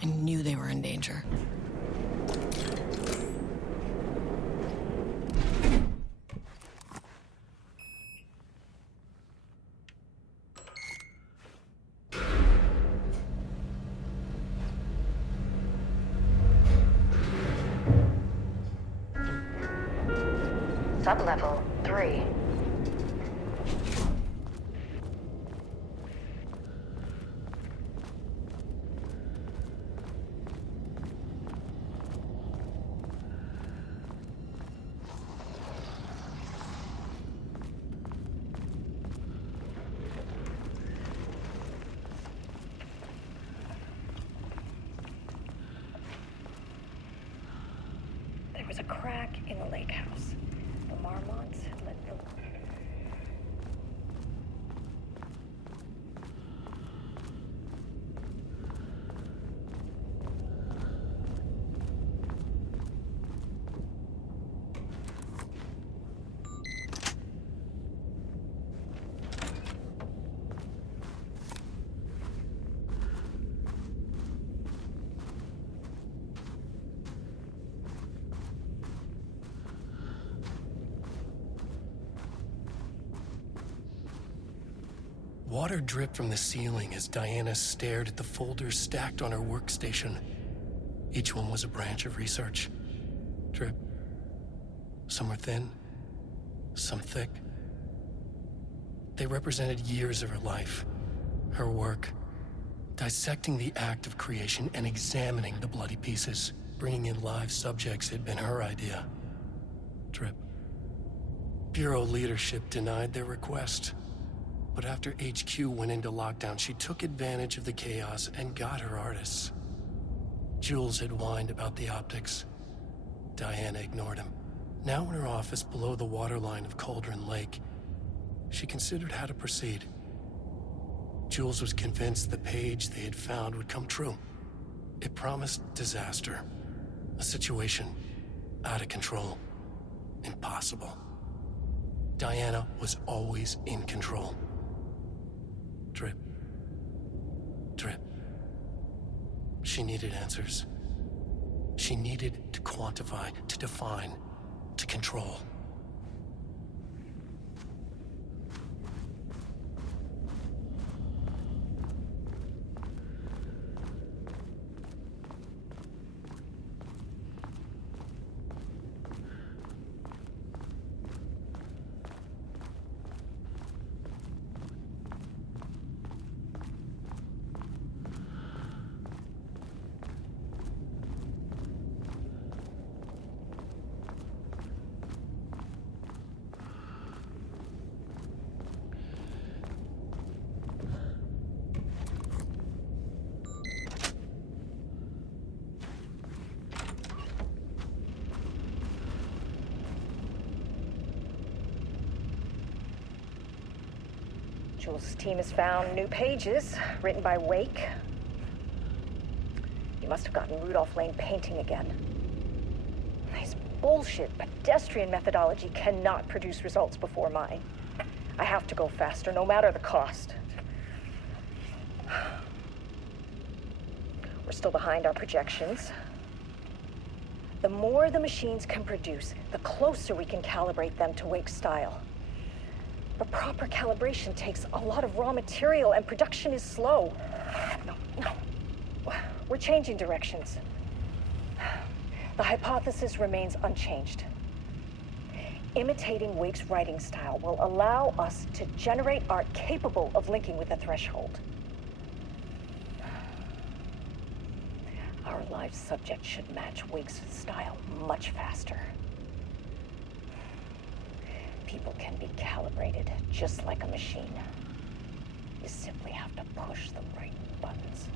I knew they were in danger. Sublevel 3. There was a crack in the lake house. The Marmonts had let the... Water dripped from the ceiling as Diana stared at the folders stacked on her workstation. Each one was a branch of research. Drip. Some were thin, some thick. They represented years of her life, her work, dissecting the act of creation and examining the bloody pieces. Bringing in live subjects had been her idea. Drip. Bureau leadership denied their request. But after HQ went into lockdown, she took advantage of the chaos and got her artists. Jules had whined about the optics. Diana ignored him. Now in her office below the waterline of Cauldron Lake, she considered how to proceed. Jules was convinced the page they had found would come true. It promised disaster. A situation out of control. Impossible. Diana was always in control. Drip. Drip. She needed answers. She needed to quantify, to define, to control. Jules' team has found new pages written by Wake. You must have gotten Rudolf Lane painting again. His bullshit pedestrian methodology cannot produce results before mine. I have to go faster, no matter the cost. We're still behind our projections. The more the machines can produce, the closer we can calibrate them to Wake's style. But proper calibration takes a lot of raw material, and production is slow. No. We're changing directions. The hypothesis remains unchanged. Imitating Wake's writing style will allow us to generate art capable of linking with the threshold. Our live subject should match Wake's style much faster. People can be calibrated just like a machine. You simply have to push the right buttons.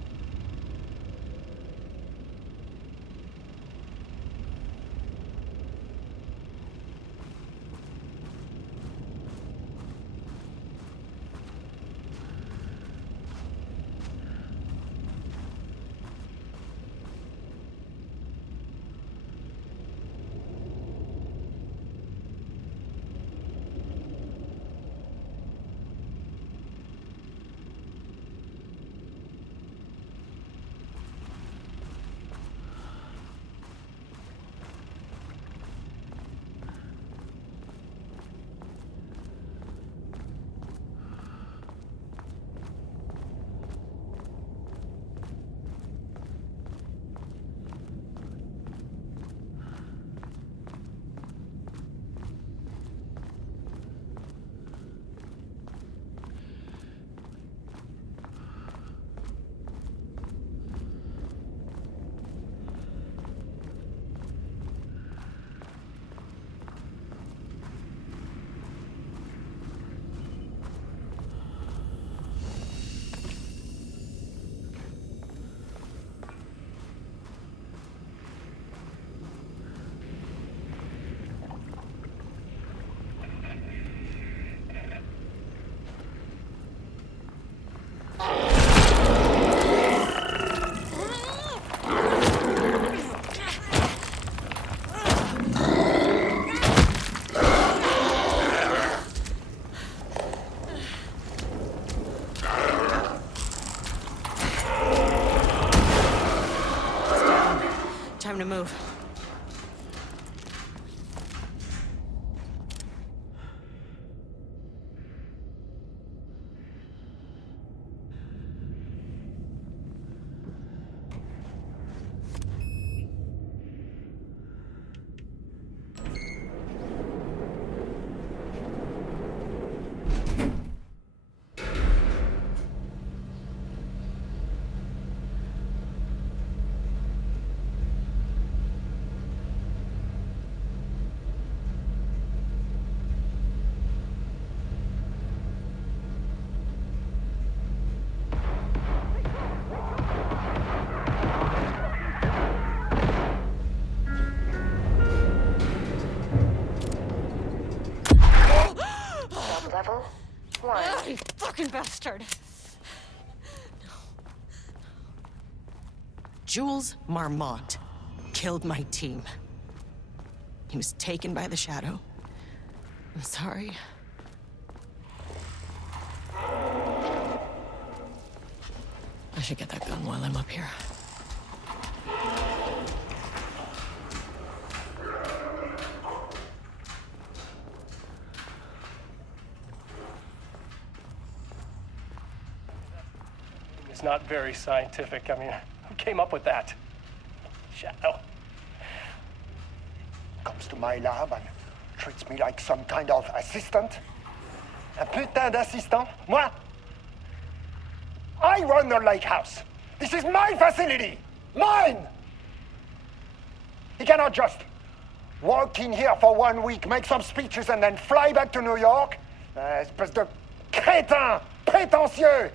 to move. Level 1. Ah, you fucking bastard! Jules Marmont killed my team. He was taken by the Shadow. I'm sorry. I should get that gun while I'm up here. It's not very scientific. I mean, who came up with that? Shadow. Comes to my lab and treats me like some kind of assistant. Un putain d'assistant? Moi? I run the lake house. This is my facility. Mine! He cannot just walk in here for 1 week, make some speeches, and then fly back to New York. Espèce de crétin, prétentieux.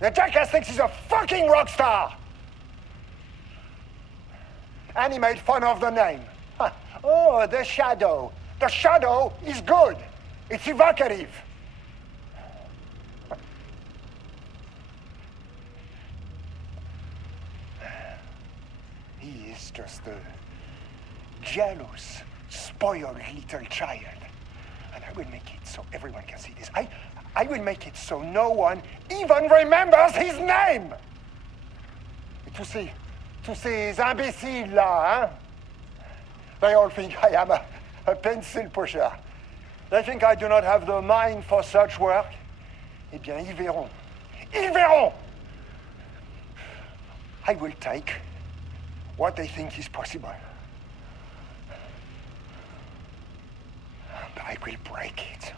The jackass thinks he's a fucking rock star. And he made fun of the name. Huh. Oh, the Shadow. The Shadow is good. It's evocative. He is just a jealous, spoiled little child. And I will make it so everyone can see this. I will make it so no one even remembers his name. Tous ces imbéciles là, hein? They all think I am a pencil pusher. They think I do not have the mind for such work. Eh bien, ils verront. Ils verront! I will take what they think is possible. But I will break it.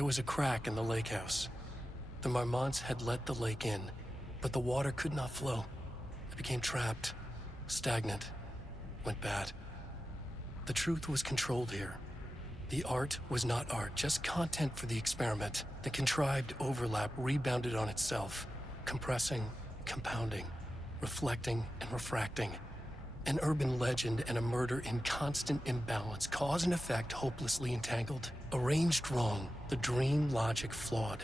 There was a crack in the lake house. The Marmonts had let the lake in, but the water could not flow. It became trapped, stagnant, went bad. The truth was controlled here. The art was not art, just content for the experiment. The contrived overlap rebounded on itself, compressing, compounding, reflecting and refracting. An urban legend and a murder in constant imbalance, cause and effect hopelessly entangled. Arranged wrong, the dream logic flawed.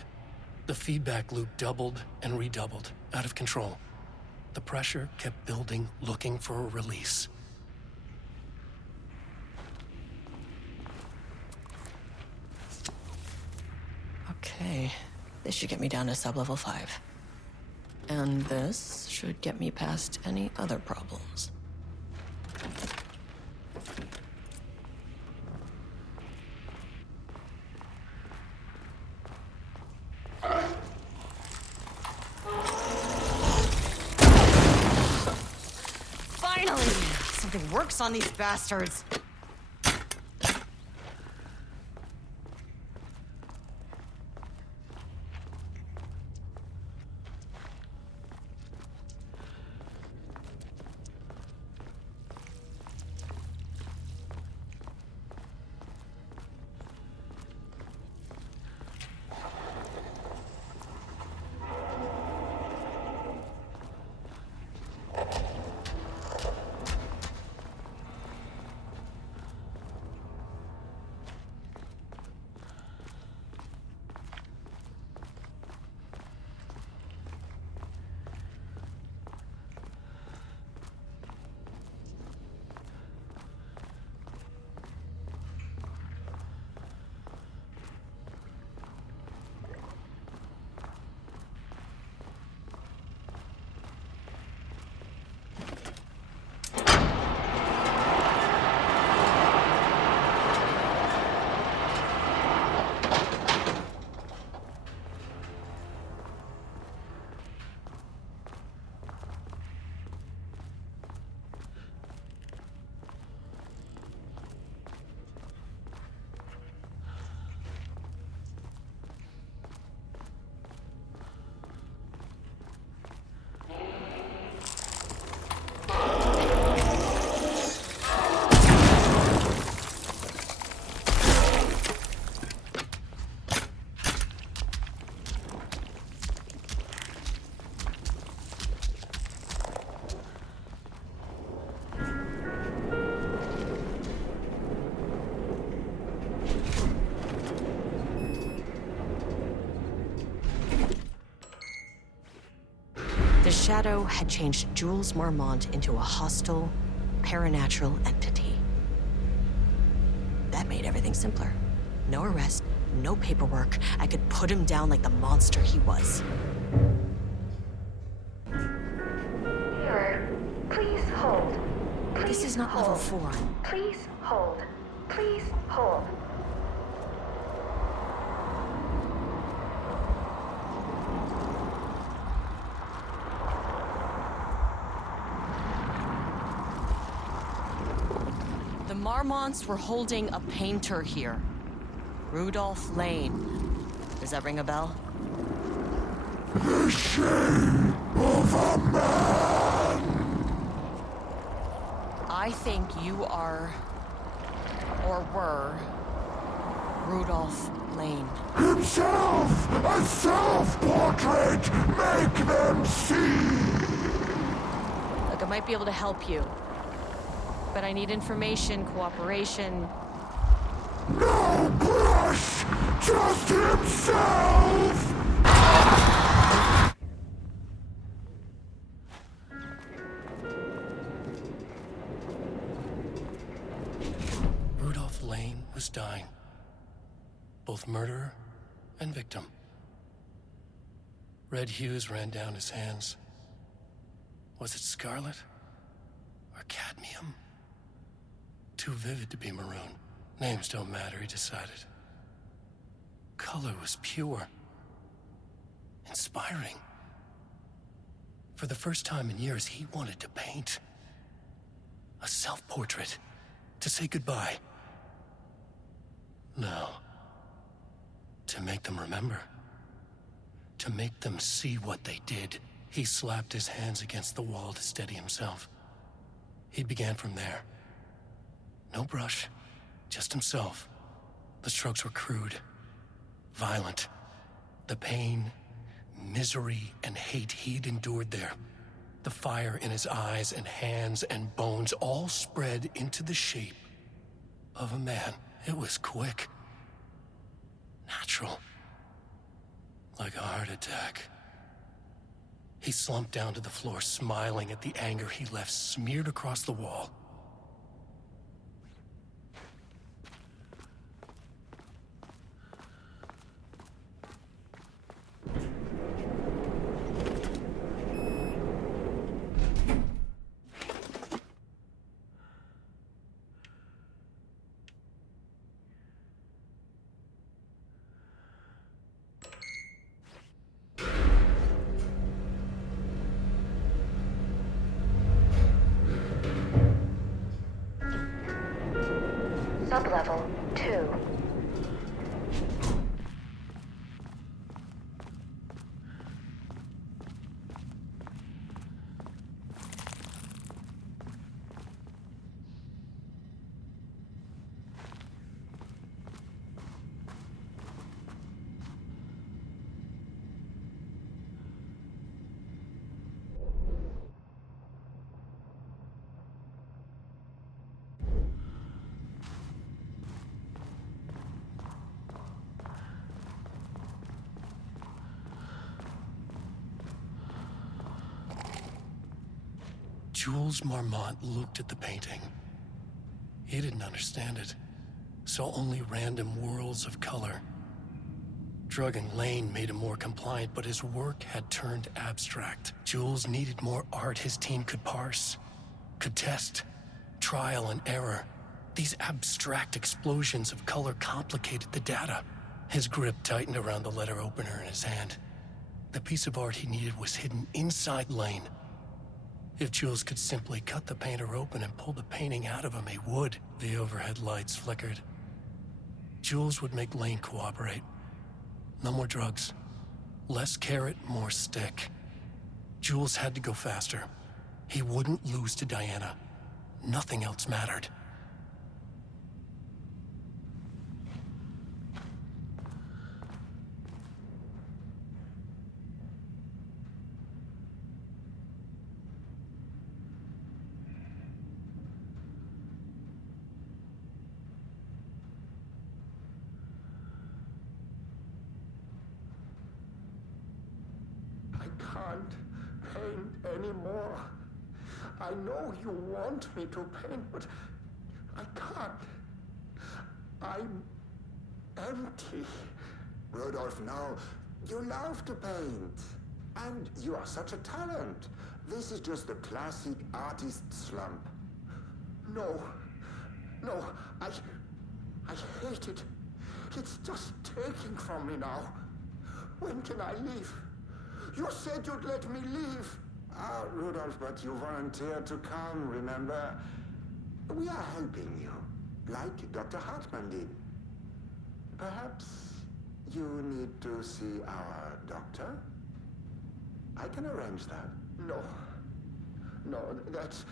The feedback loop doubled and redoubled, out of control. The pressure kept building, looking for a release. Okay, this should get me down to sub-level 5. And this should get me past any other problems. Finally! Something works on these bastards! The Shadow had changed Jules Marmont into a hostile, paranatural entity. That made everything simpler. No arrest, no paperwork. I could put him down like the monster he was. Mirror, please hold. Please This is not level 4. Please hold. Please hold. The Marmonts were holding a painter here. Rudolf Lane. Does that ring a bell? The shame of a man! I think you are, or were, Rudolf Lane. Himself! A self-portrait! Make them see! Look, I might be able to help you. But I need information, cooperation. No brush! Just himself! Rudolf Lane was dying. Both murderer and victim. Red hues ran down his hands. Was it scarlet or cadmium? Too vivid to be maroon. Names don't matter, he decided. Color was pure. Inspiring. For the first time in years, he wanted to paint. A self-portrait. To say goodbye. No. To make them remember. To make them see what they did. He slapped his hands against the wall to steady himself. He began from there. No brush, just himself. The strokes were crude, violent. The pain, misery, and hate he'd endured there. The fire in his eyes and hands and bones all spread into the shape of a man. It was quick. Natural. Like a heart attack. He slumped down to the floor, smiling at the anger he left smeared across the wall. Sublevel 2. Jules Marmont looked at the painting. He didn't understand it. Saw only random whirls of color. Drugging Lane made him more compliant, but his work had turned abstract. Jules needed more art his team could parse, could test. Trial and error. These abstract explosions of color complicated the data. His grip tightened around the letter opener in his hand. The piece of art he needed was hidden inside Lane. If Jules could simply cut the painter open and pull the painting out of him, he would. The overhead lights flickered. Jules would make Lane cooperate. No more drugs. Less carrot, more stick. Jules had to go faster. He wouldn't lose to Diana. Nothing else mattered. I can't paint anymore. I know you want me to paint, but I can't. I'm empty. Rudolf, no. You love to paint. And you are such a talent. This is just the classic artist slump. No. I hate it. It's just taking from me now. When can I leave? You said you'd let me leave. Ah, Rudolf, but you volunteered to come, remember? We are helping you, like Dr. Hartman did. Perhaps you need to see our doctor? I can arrange that. No, that's...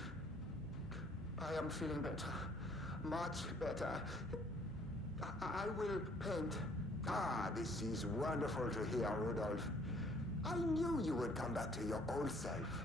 I am feeling better. Much better. I will paint. Ah, this is wonderful to hear, Rudolf. I knew you would come back to your old self.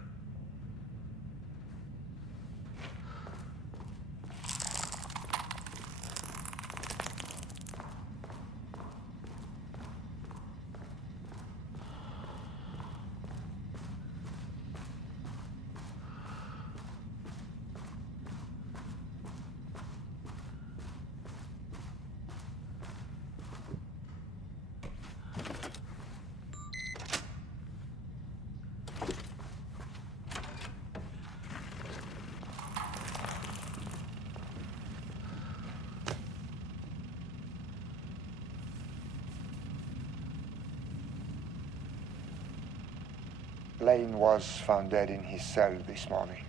Lane was found dead in his cell this morning.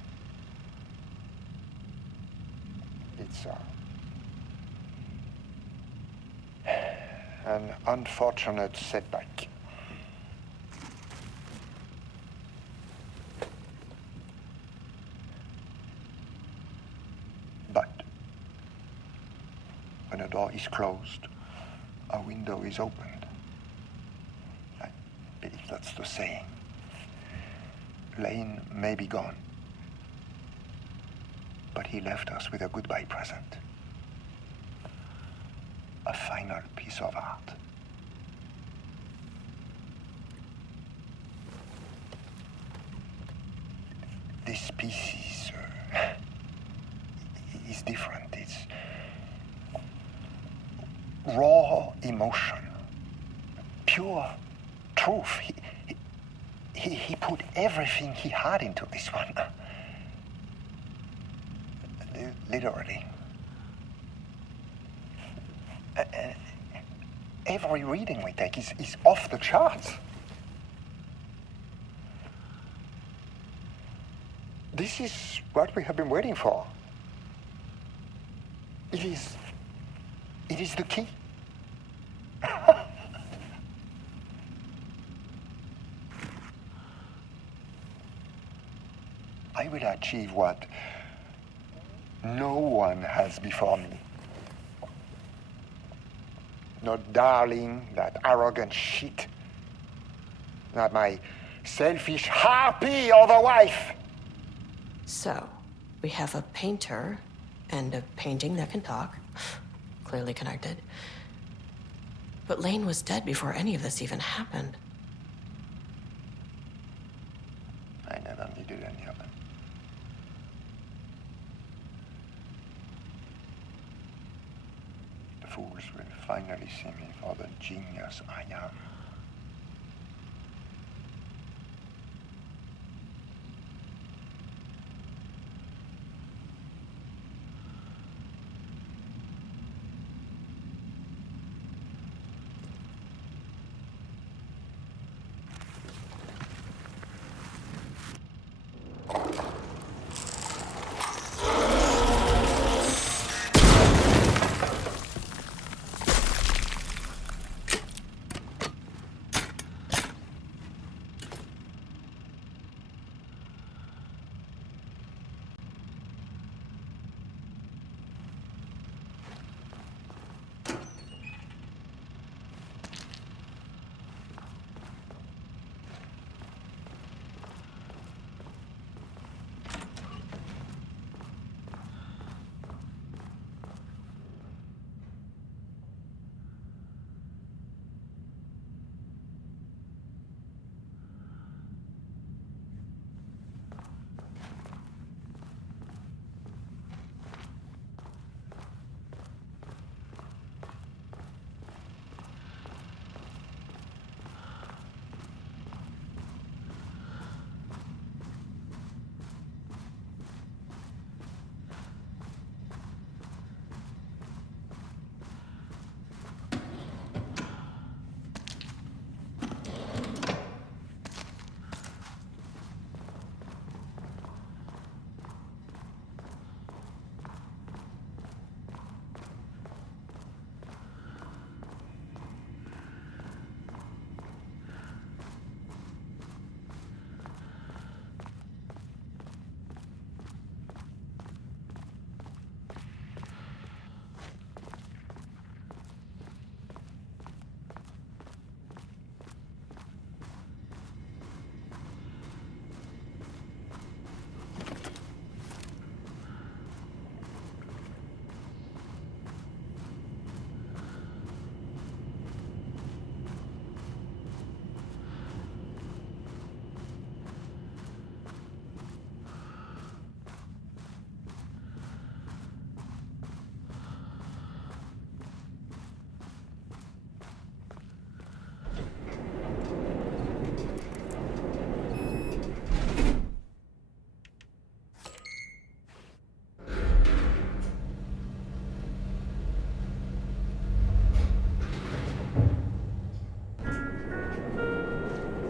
An unfortunate setback. But when a door is closed, a window is opened. I believe that's the saying. Lane may be gone, but he left us with a goodbye present. A final piece of art. This piece is different. It's raw emotion, pure truth. He put everything he had into this one. Literally. Every reading we take is off the charts. This is what we have been waiting for. It is the key. I will achieve what no one has before me. Not darling, that arrogant shit. Not my selfish harpy of a wife. So, we have a painter and a painting that can talk. Clearly connected. But Lane was dead before any of this even happened. I never needed any of them. The fools will finally see me for the genius I am.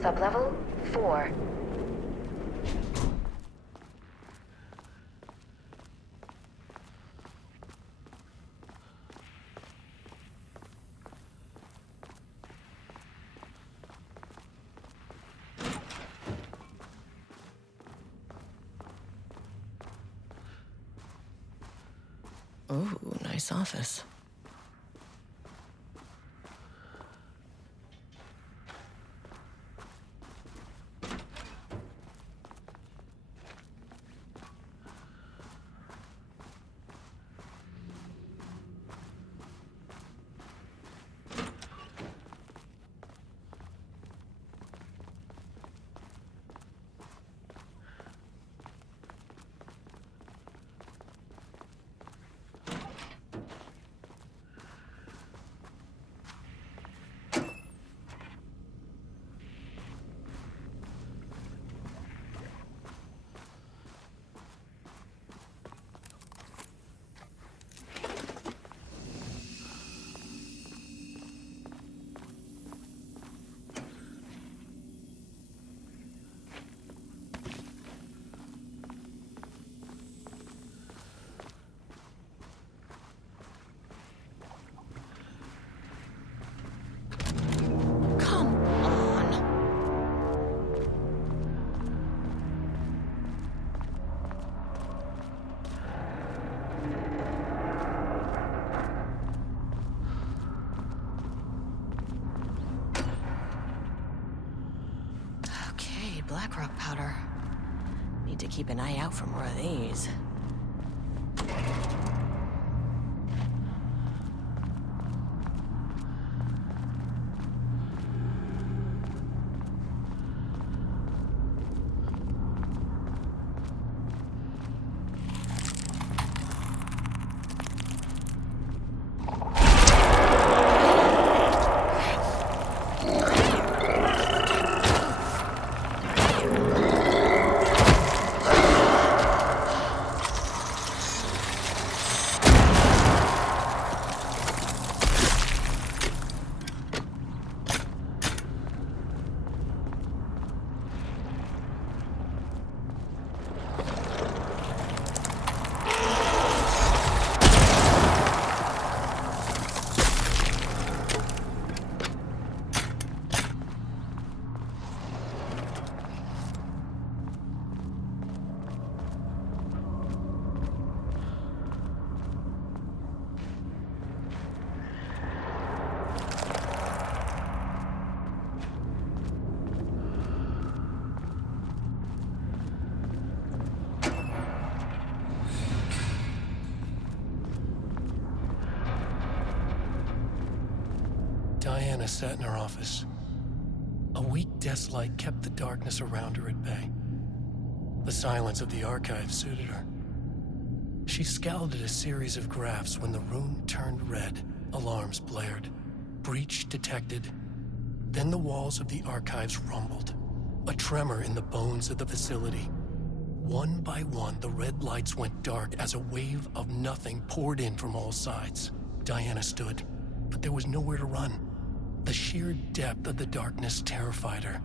Sublevel 4. Ooh, nice office. Blackrock powder. Need to keep an eye out for more of these. Diana sat in her office. A weak desk light kept the darkness around her at bay. The silence of the archive suited her. She scowled at a series of graphs when the room turned red. Alarms blared. Breach detected. Then the walls of the archives rumbled. A tremor in the bones of the facility. One by one, the red lights went dark as a wave of nothing poured in from all sides. Diana stood, but there was nowhere to run. The sheer depth of the darkness terrified her.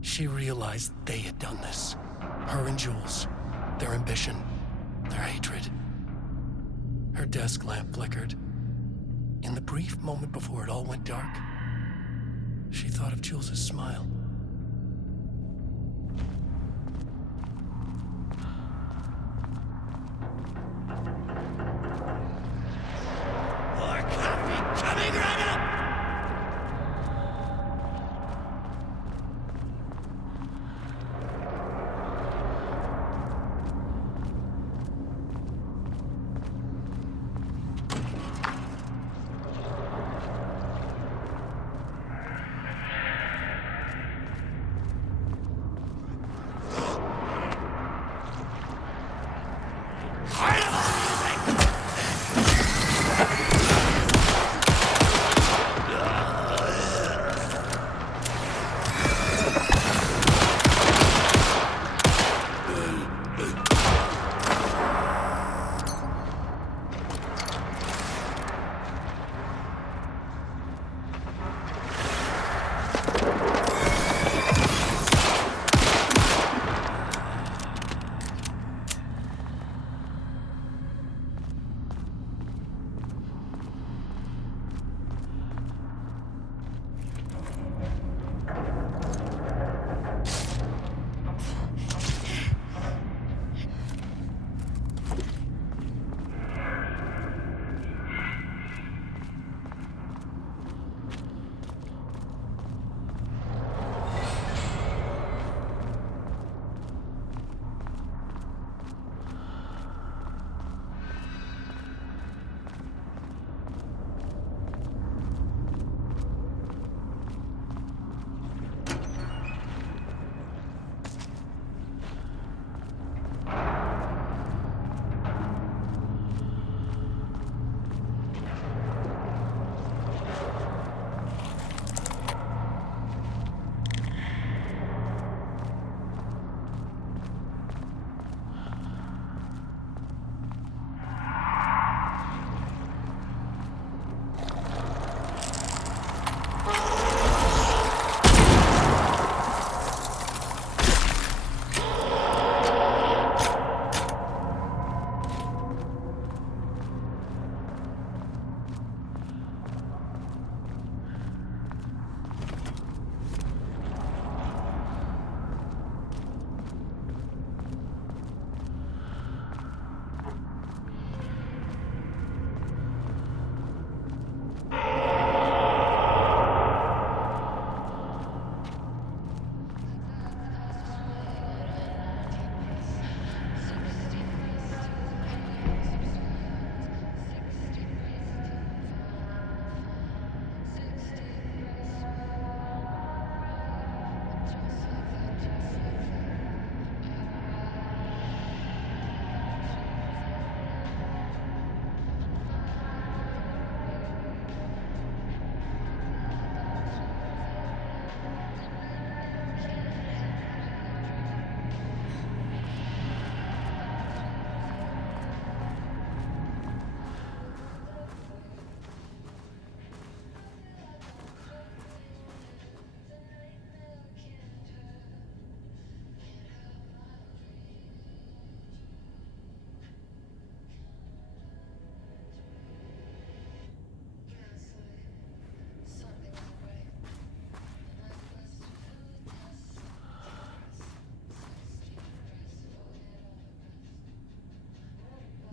She realized they had done this. Her and Jules. Their ambition. Their hatred. Her desk lamp flickered. In the brief moment before it all went dark, she thought of Jules' smile. More coffee coming right up!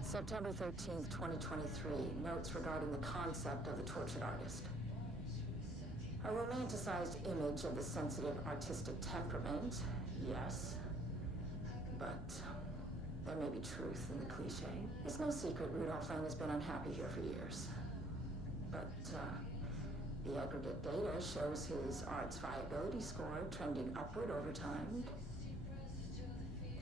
September 13th, 2023. Notes regarding the concept of the tortured artist. A romanticized image of the sensitive artistic temperament, yes. But there may be truth in the cliche. It's no secret Rudolf Lang has been unhappy here for years. But, the aggregate data shows his art's viability score trending upward over time.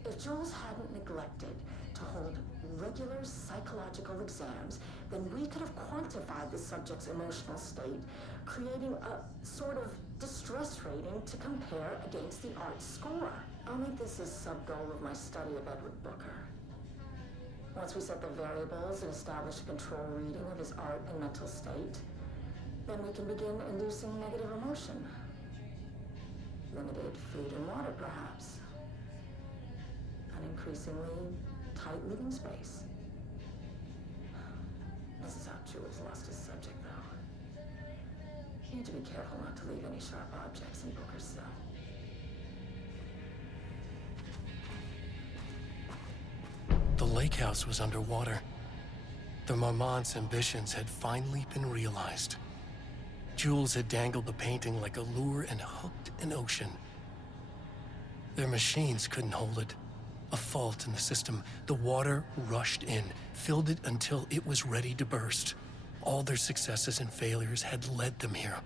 If Jules hadn't neglected to hold regular psychological exams, then we could have quantified the subject's emotional state, creating a sort of distress rating to compare against the art's score. I'll make this a sub-goal of my study of Edward Booker. Once we set the variables and establish a control reading of his art and mental state, then we can begin inducing negative emotion. Limited food and water, perhaps. An increasingly tight living space. This is how Jules lost his subject, though. He had to be careful not to leave any sharp objects in Booker's cell. The lake house was underwater. The Marmont's ambitions had finally been realized. Jules had dangled the painting like a lure and hooked an ocean. Their machines couldn't hold it. A fault in the system. The water rushed in, filled it until it was ready to burst. All their successes and failures had led them here.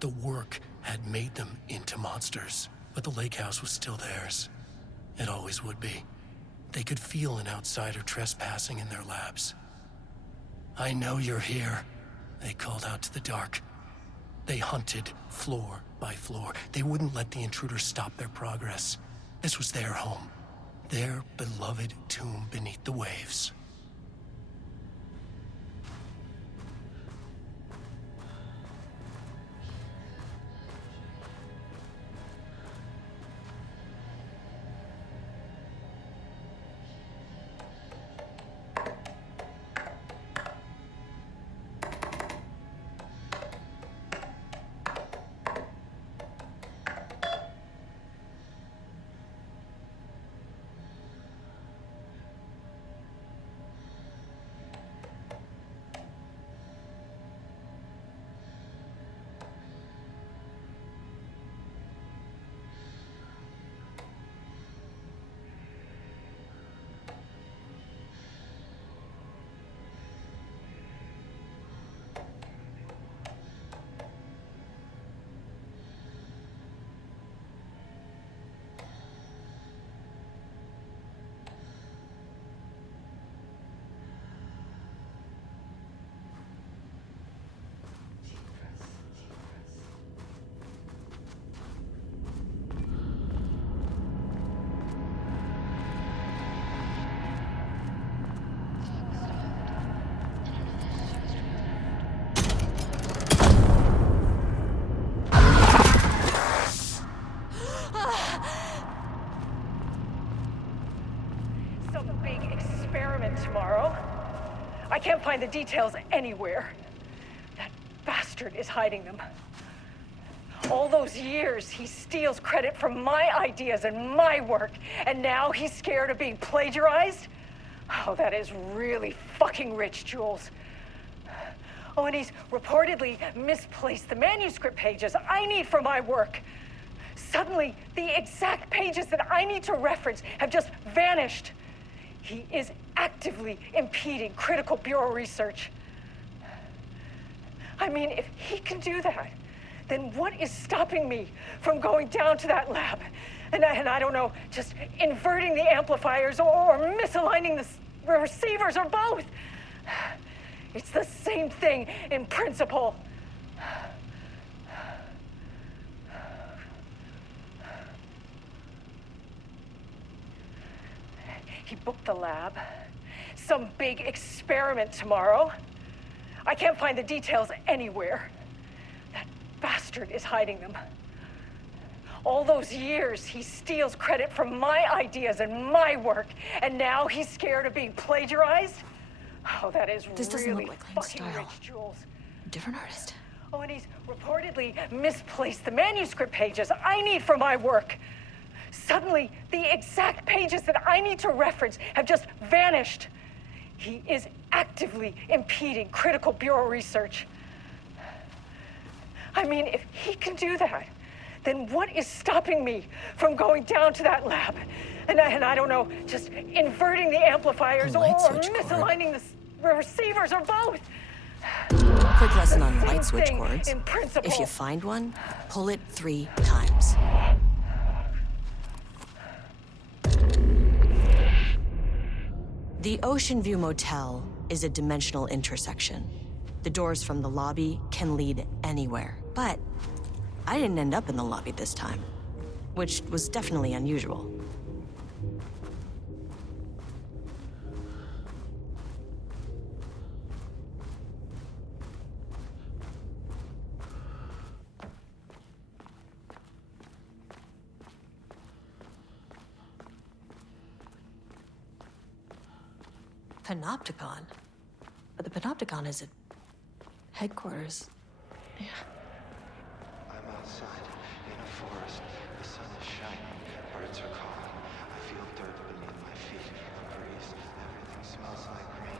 The work had made them into monsters. But the lake house was still theirs. It always would be. They could feel an outsider trespassing in their labs. "I know you're here," they called out to the dark. They hunted floor by floor. They wouldn't let the intruders stop their progress. This was their home. Their beloved tomb beneath the waves. I can't find the details anywhere. That bastard is hiding them. All those years, he steals credit for my ideas and my work, and now he's scared of being plagiarized? Oh, that is really fucking rich, Jules. Oh, and he's reportedly misplaced the manuscript pages I need for my work. Suddenly, the exact pages that I need to reference have just vanished. He is actively impeding critical bureau research. I mean, if he can do that, then what is stopping me from going down to that lab? And I don't know, just inverting the amplifiers or misaligning the receivers or both. It's the same thing in principle. He booked the lab. Some big experiment tomorrow. I can't find the details anywhere. That bastard is hiding them. All those years, he steals credit for my ideas and my work, and now he's scared of being plagiarized? Oh, that is this doesn't really look like fucking style. rich, Jules. Different artist. Oh, and he's reportedly misplaced the manuscript pages I need for my work. Suddenly, the exact pages that I need to reference have just vanished. He is actively impeding critical Bureau research. I mean, if he can do that, then what is stopping me from going down to that lab? And I don't know, just inverting the amplifiers or misaligning the receivers or both. Quick lesson on light switch thing cords. in principle. If you find one, pull it 3 times. The Ocean View Motel is a dimensional intersection. The doors from the lobby can lead anywhere, but I didn't end up in the lobby this time, which was definitely unusual. Panopticon? But the Panopticon is at headquarters. Yeah. I'm outside, in a forest. The sun is shining, birds are calling. I feel dirt beneath my feet, a breeze. Everything smells like rain.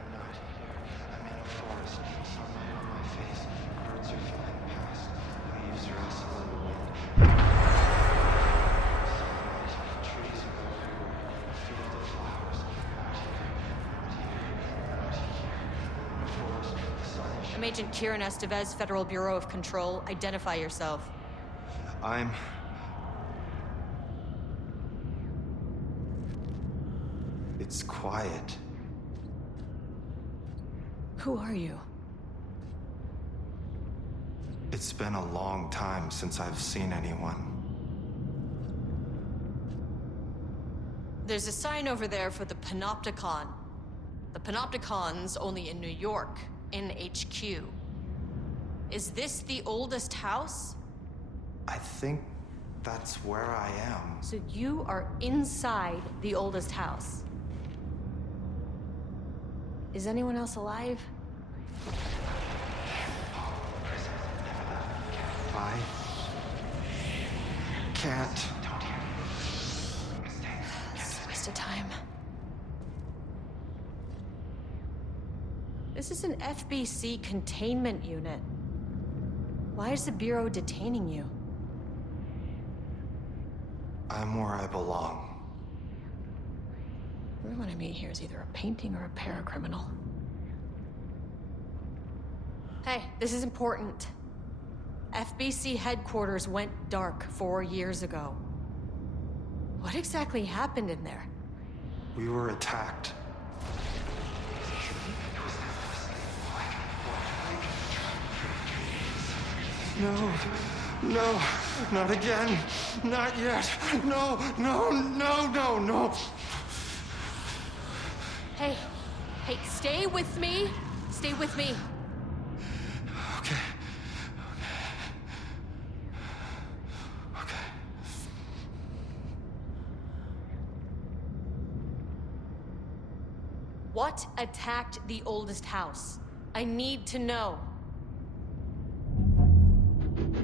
I'm not here. I'm in a forest, sunlight on my face. Birds are flying past, leaves rustle in the wind. Sunlight, trees are everywhere, a field of flowers. Not here, not here, not here. I'm in a forest, the sun is shining. I'm Agent Kieran Estevez, Federal Bureau of Control. Identify yourself. It's quiet. Who are you? It's been a long time since I've seen anyone. There's a sign over there for the Panopticon. The Panopticon's only in New York, in HQ. Is this the oldest house? I think that's where I am. So you are inside the oldest house. Is anyone else alive? I can't. It's a waste of time. This is an FBC containment unit. Why is the Bureau detaining you? I'm where I belong. Everyone I meet here is either a painting or a paracriminal. Hey, this is important. FBC headquarters went dark 4 years ago. What exactly happened in there? We were attacked. No, no, not again. Not yet. No, no, no, no, no. Hey, stay with me. Stay with me. Okay. Okay. What attacked the oldest house? I need to know.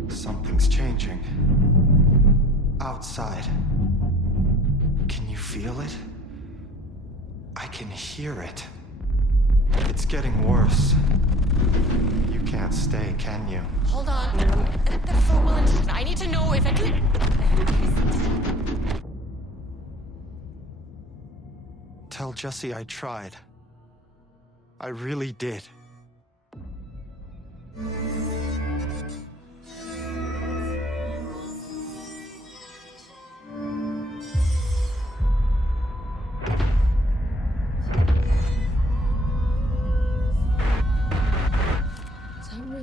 Something's changing. Outside. Can you feel it? I can hear it. It's getting worse. You can't stay, can you? Hold on. I need to know if I can... Tell Jesse I tried. I really did.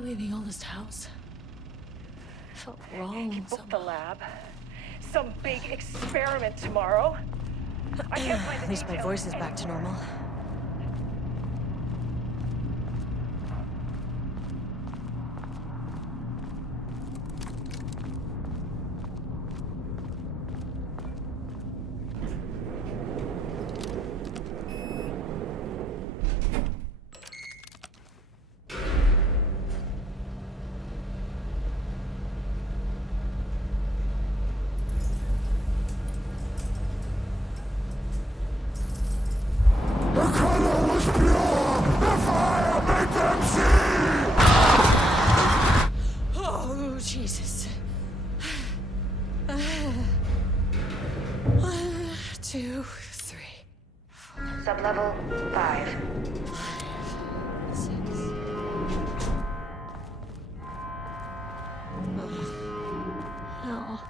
The oldest house. I felt wrong. You booked the lab. Some big experiment tomorrow. I can't find the At least my details voice is back to normal. Jesus. 1, 2, 3. Sublevel 5. 6. Hell.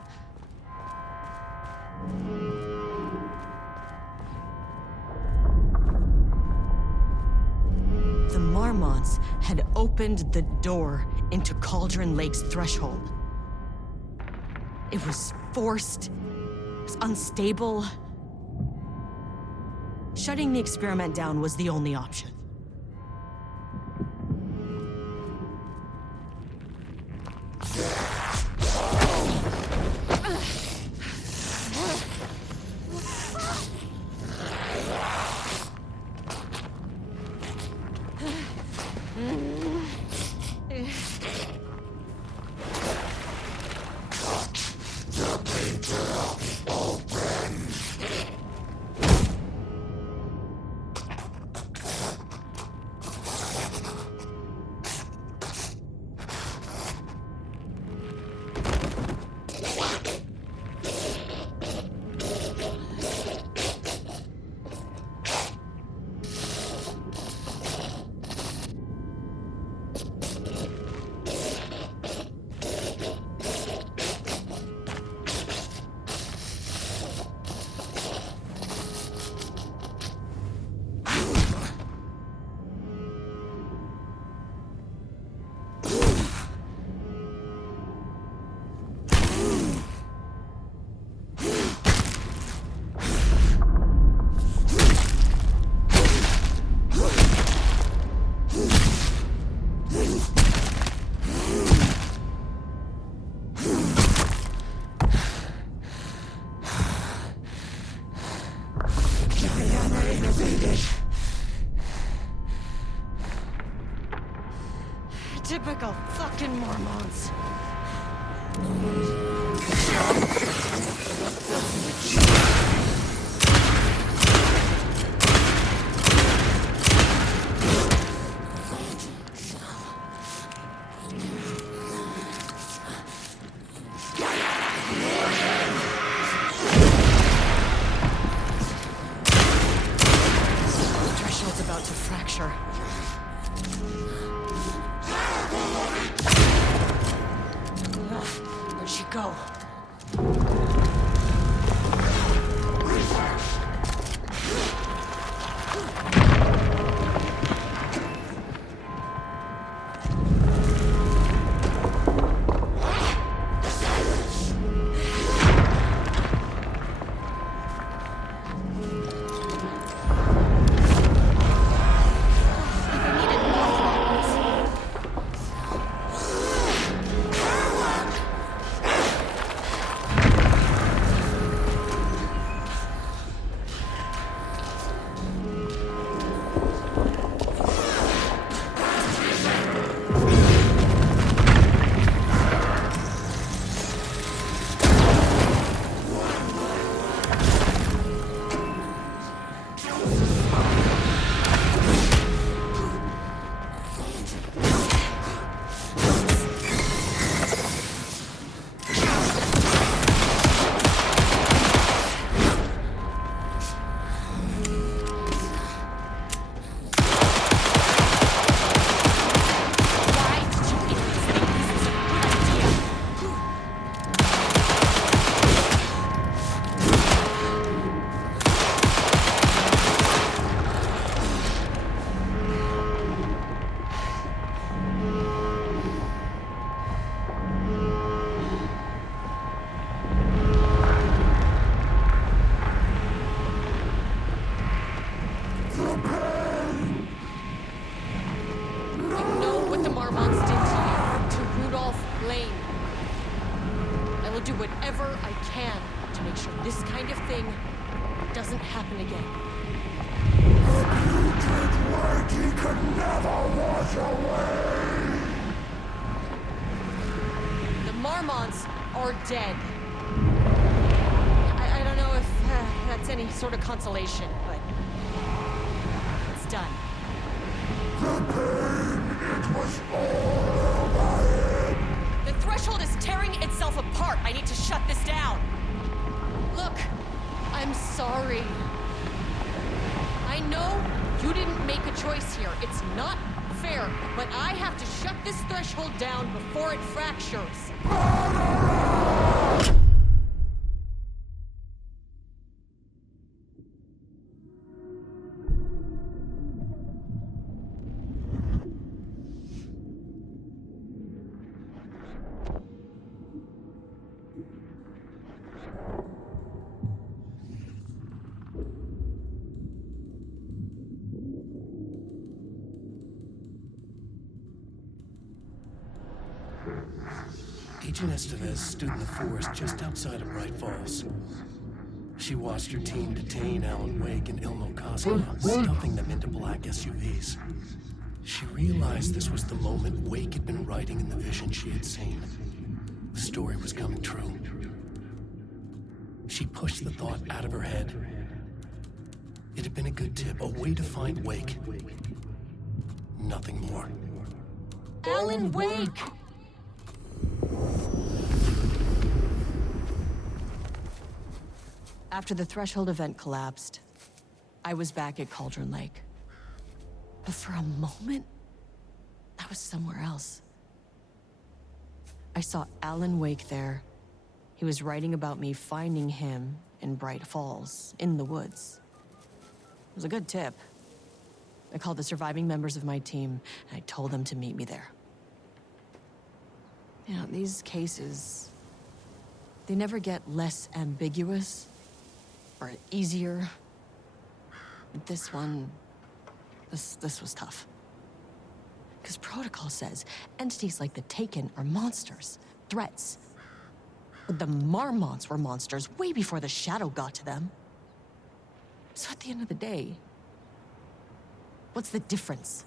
The Marmonts had opened the door into Cauldron Lake's threshold. It was forced, it was unstable. Shutting the experiment down was the only option. Typical fucking Mormons. The threshold's about to fracture. Where'd she go? Doesn't happen again. He could never wash away. The Marmonts are dead. I don't know if that's any sort of consolation, but it's done. The pain, it was all over it. The threshold is I'm sorry. I know you didn't make a choice here. It's not fair, but I have to shut this threshold down before it fractures. Agent Estevez stood in the forest just outside of Bright Falls. She watched her team detain Alan Wake and Ilmo Koskela, stuffing them into black SUVs. She realized this was the moment Wake had been writing in the vision she had seen. The story was coming true. She pushed the thought out of her head. It had been a good tip, a way to find Wake. Nothing more. Alan Wake! After the Threshold event collapsed, I was back at Cauldron Lake. But for a moment, I was somewhere else. I saw Alan Wake there. He was writing about me finding him in Bright Falls, in the woods. It was a good tip. I called the surviving members of my team, and I told them to meet me there. You know, these cases, they never get less ambiguous or easier. This one, this was tough. Because protocol says entities like the Taken are monsters, threats. But the Marmots were monsters way before the Shadow got to them. So at the end of the day, what's the difference?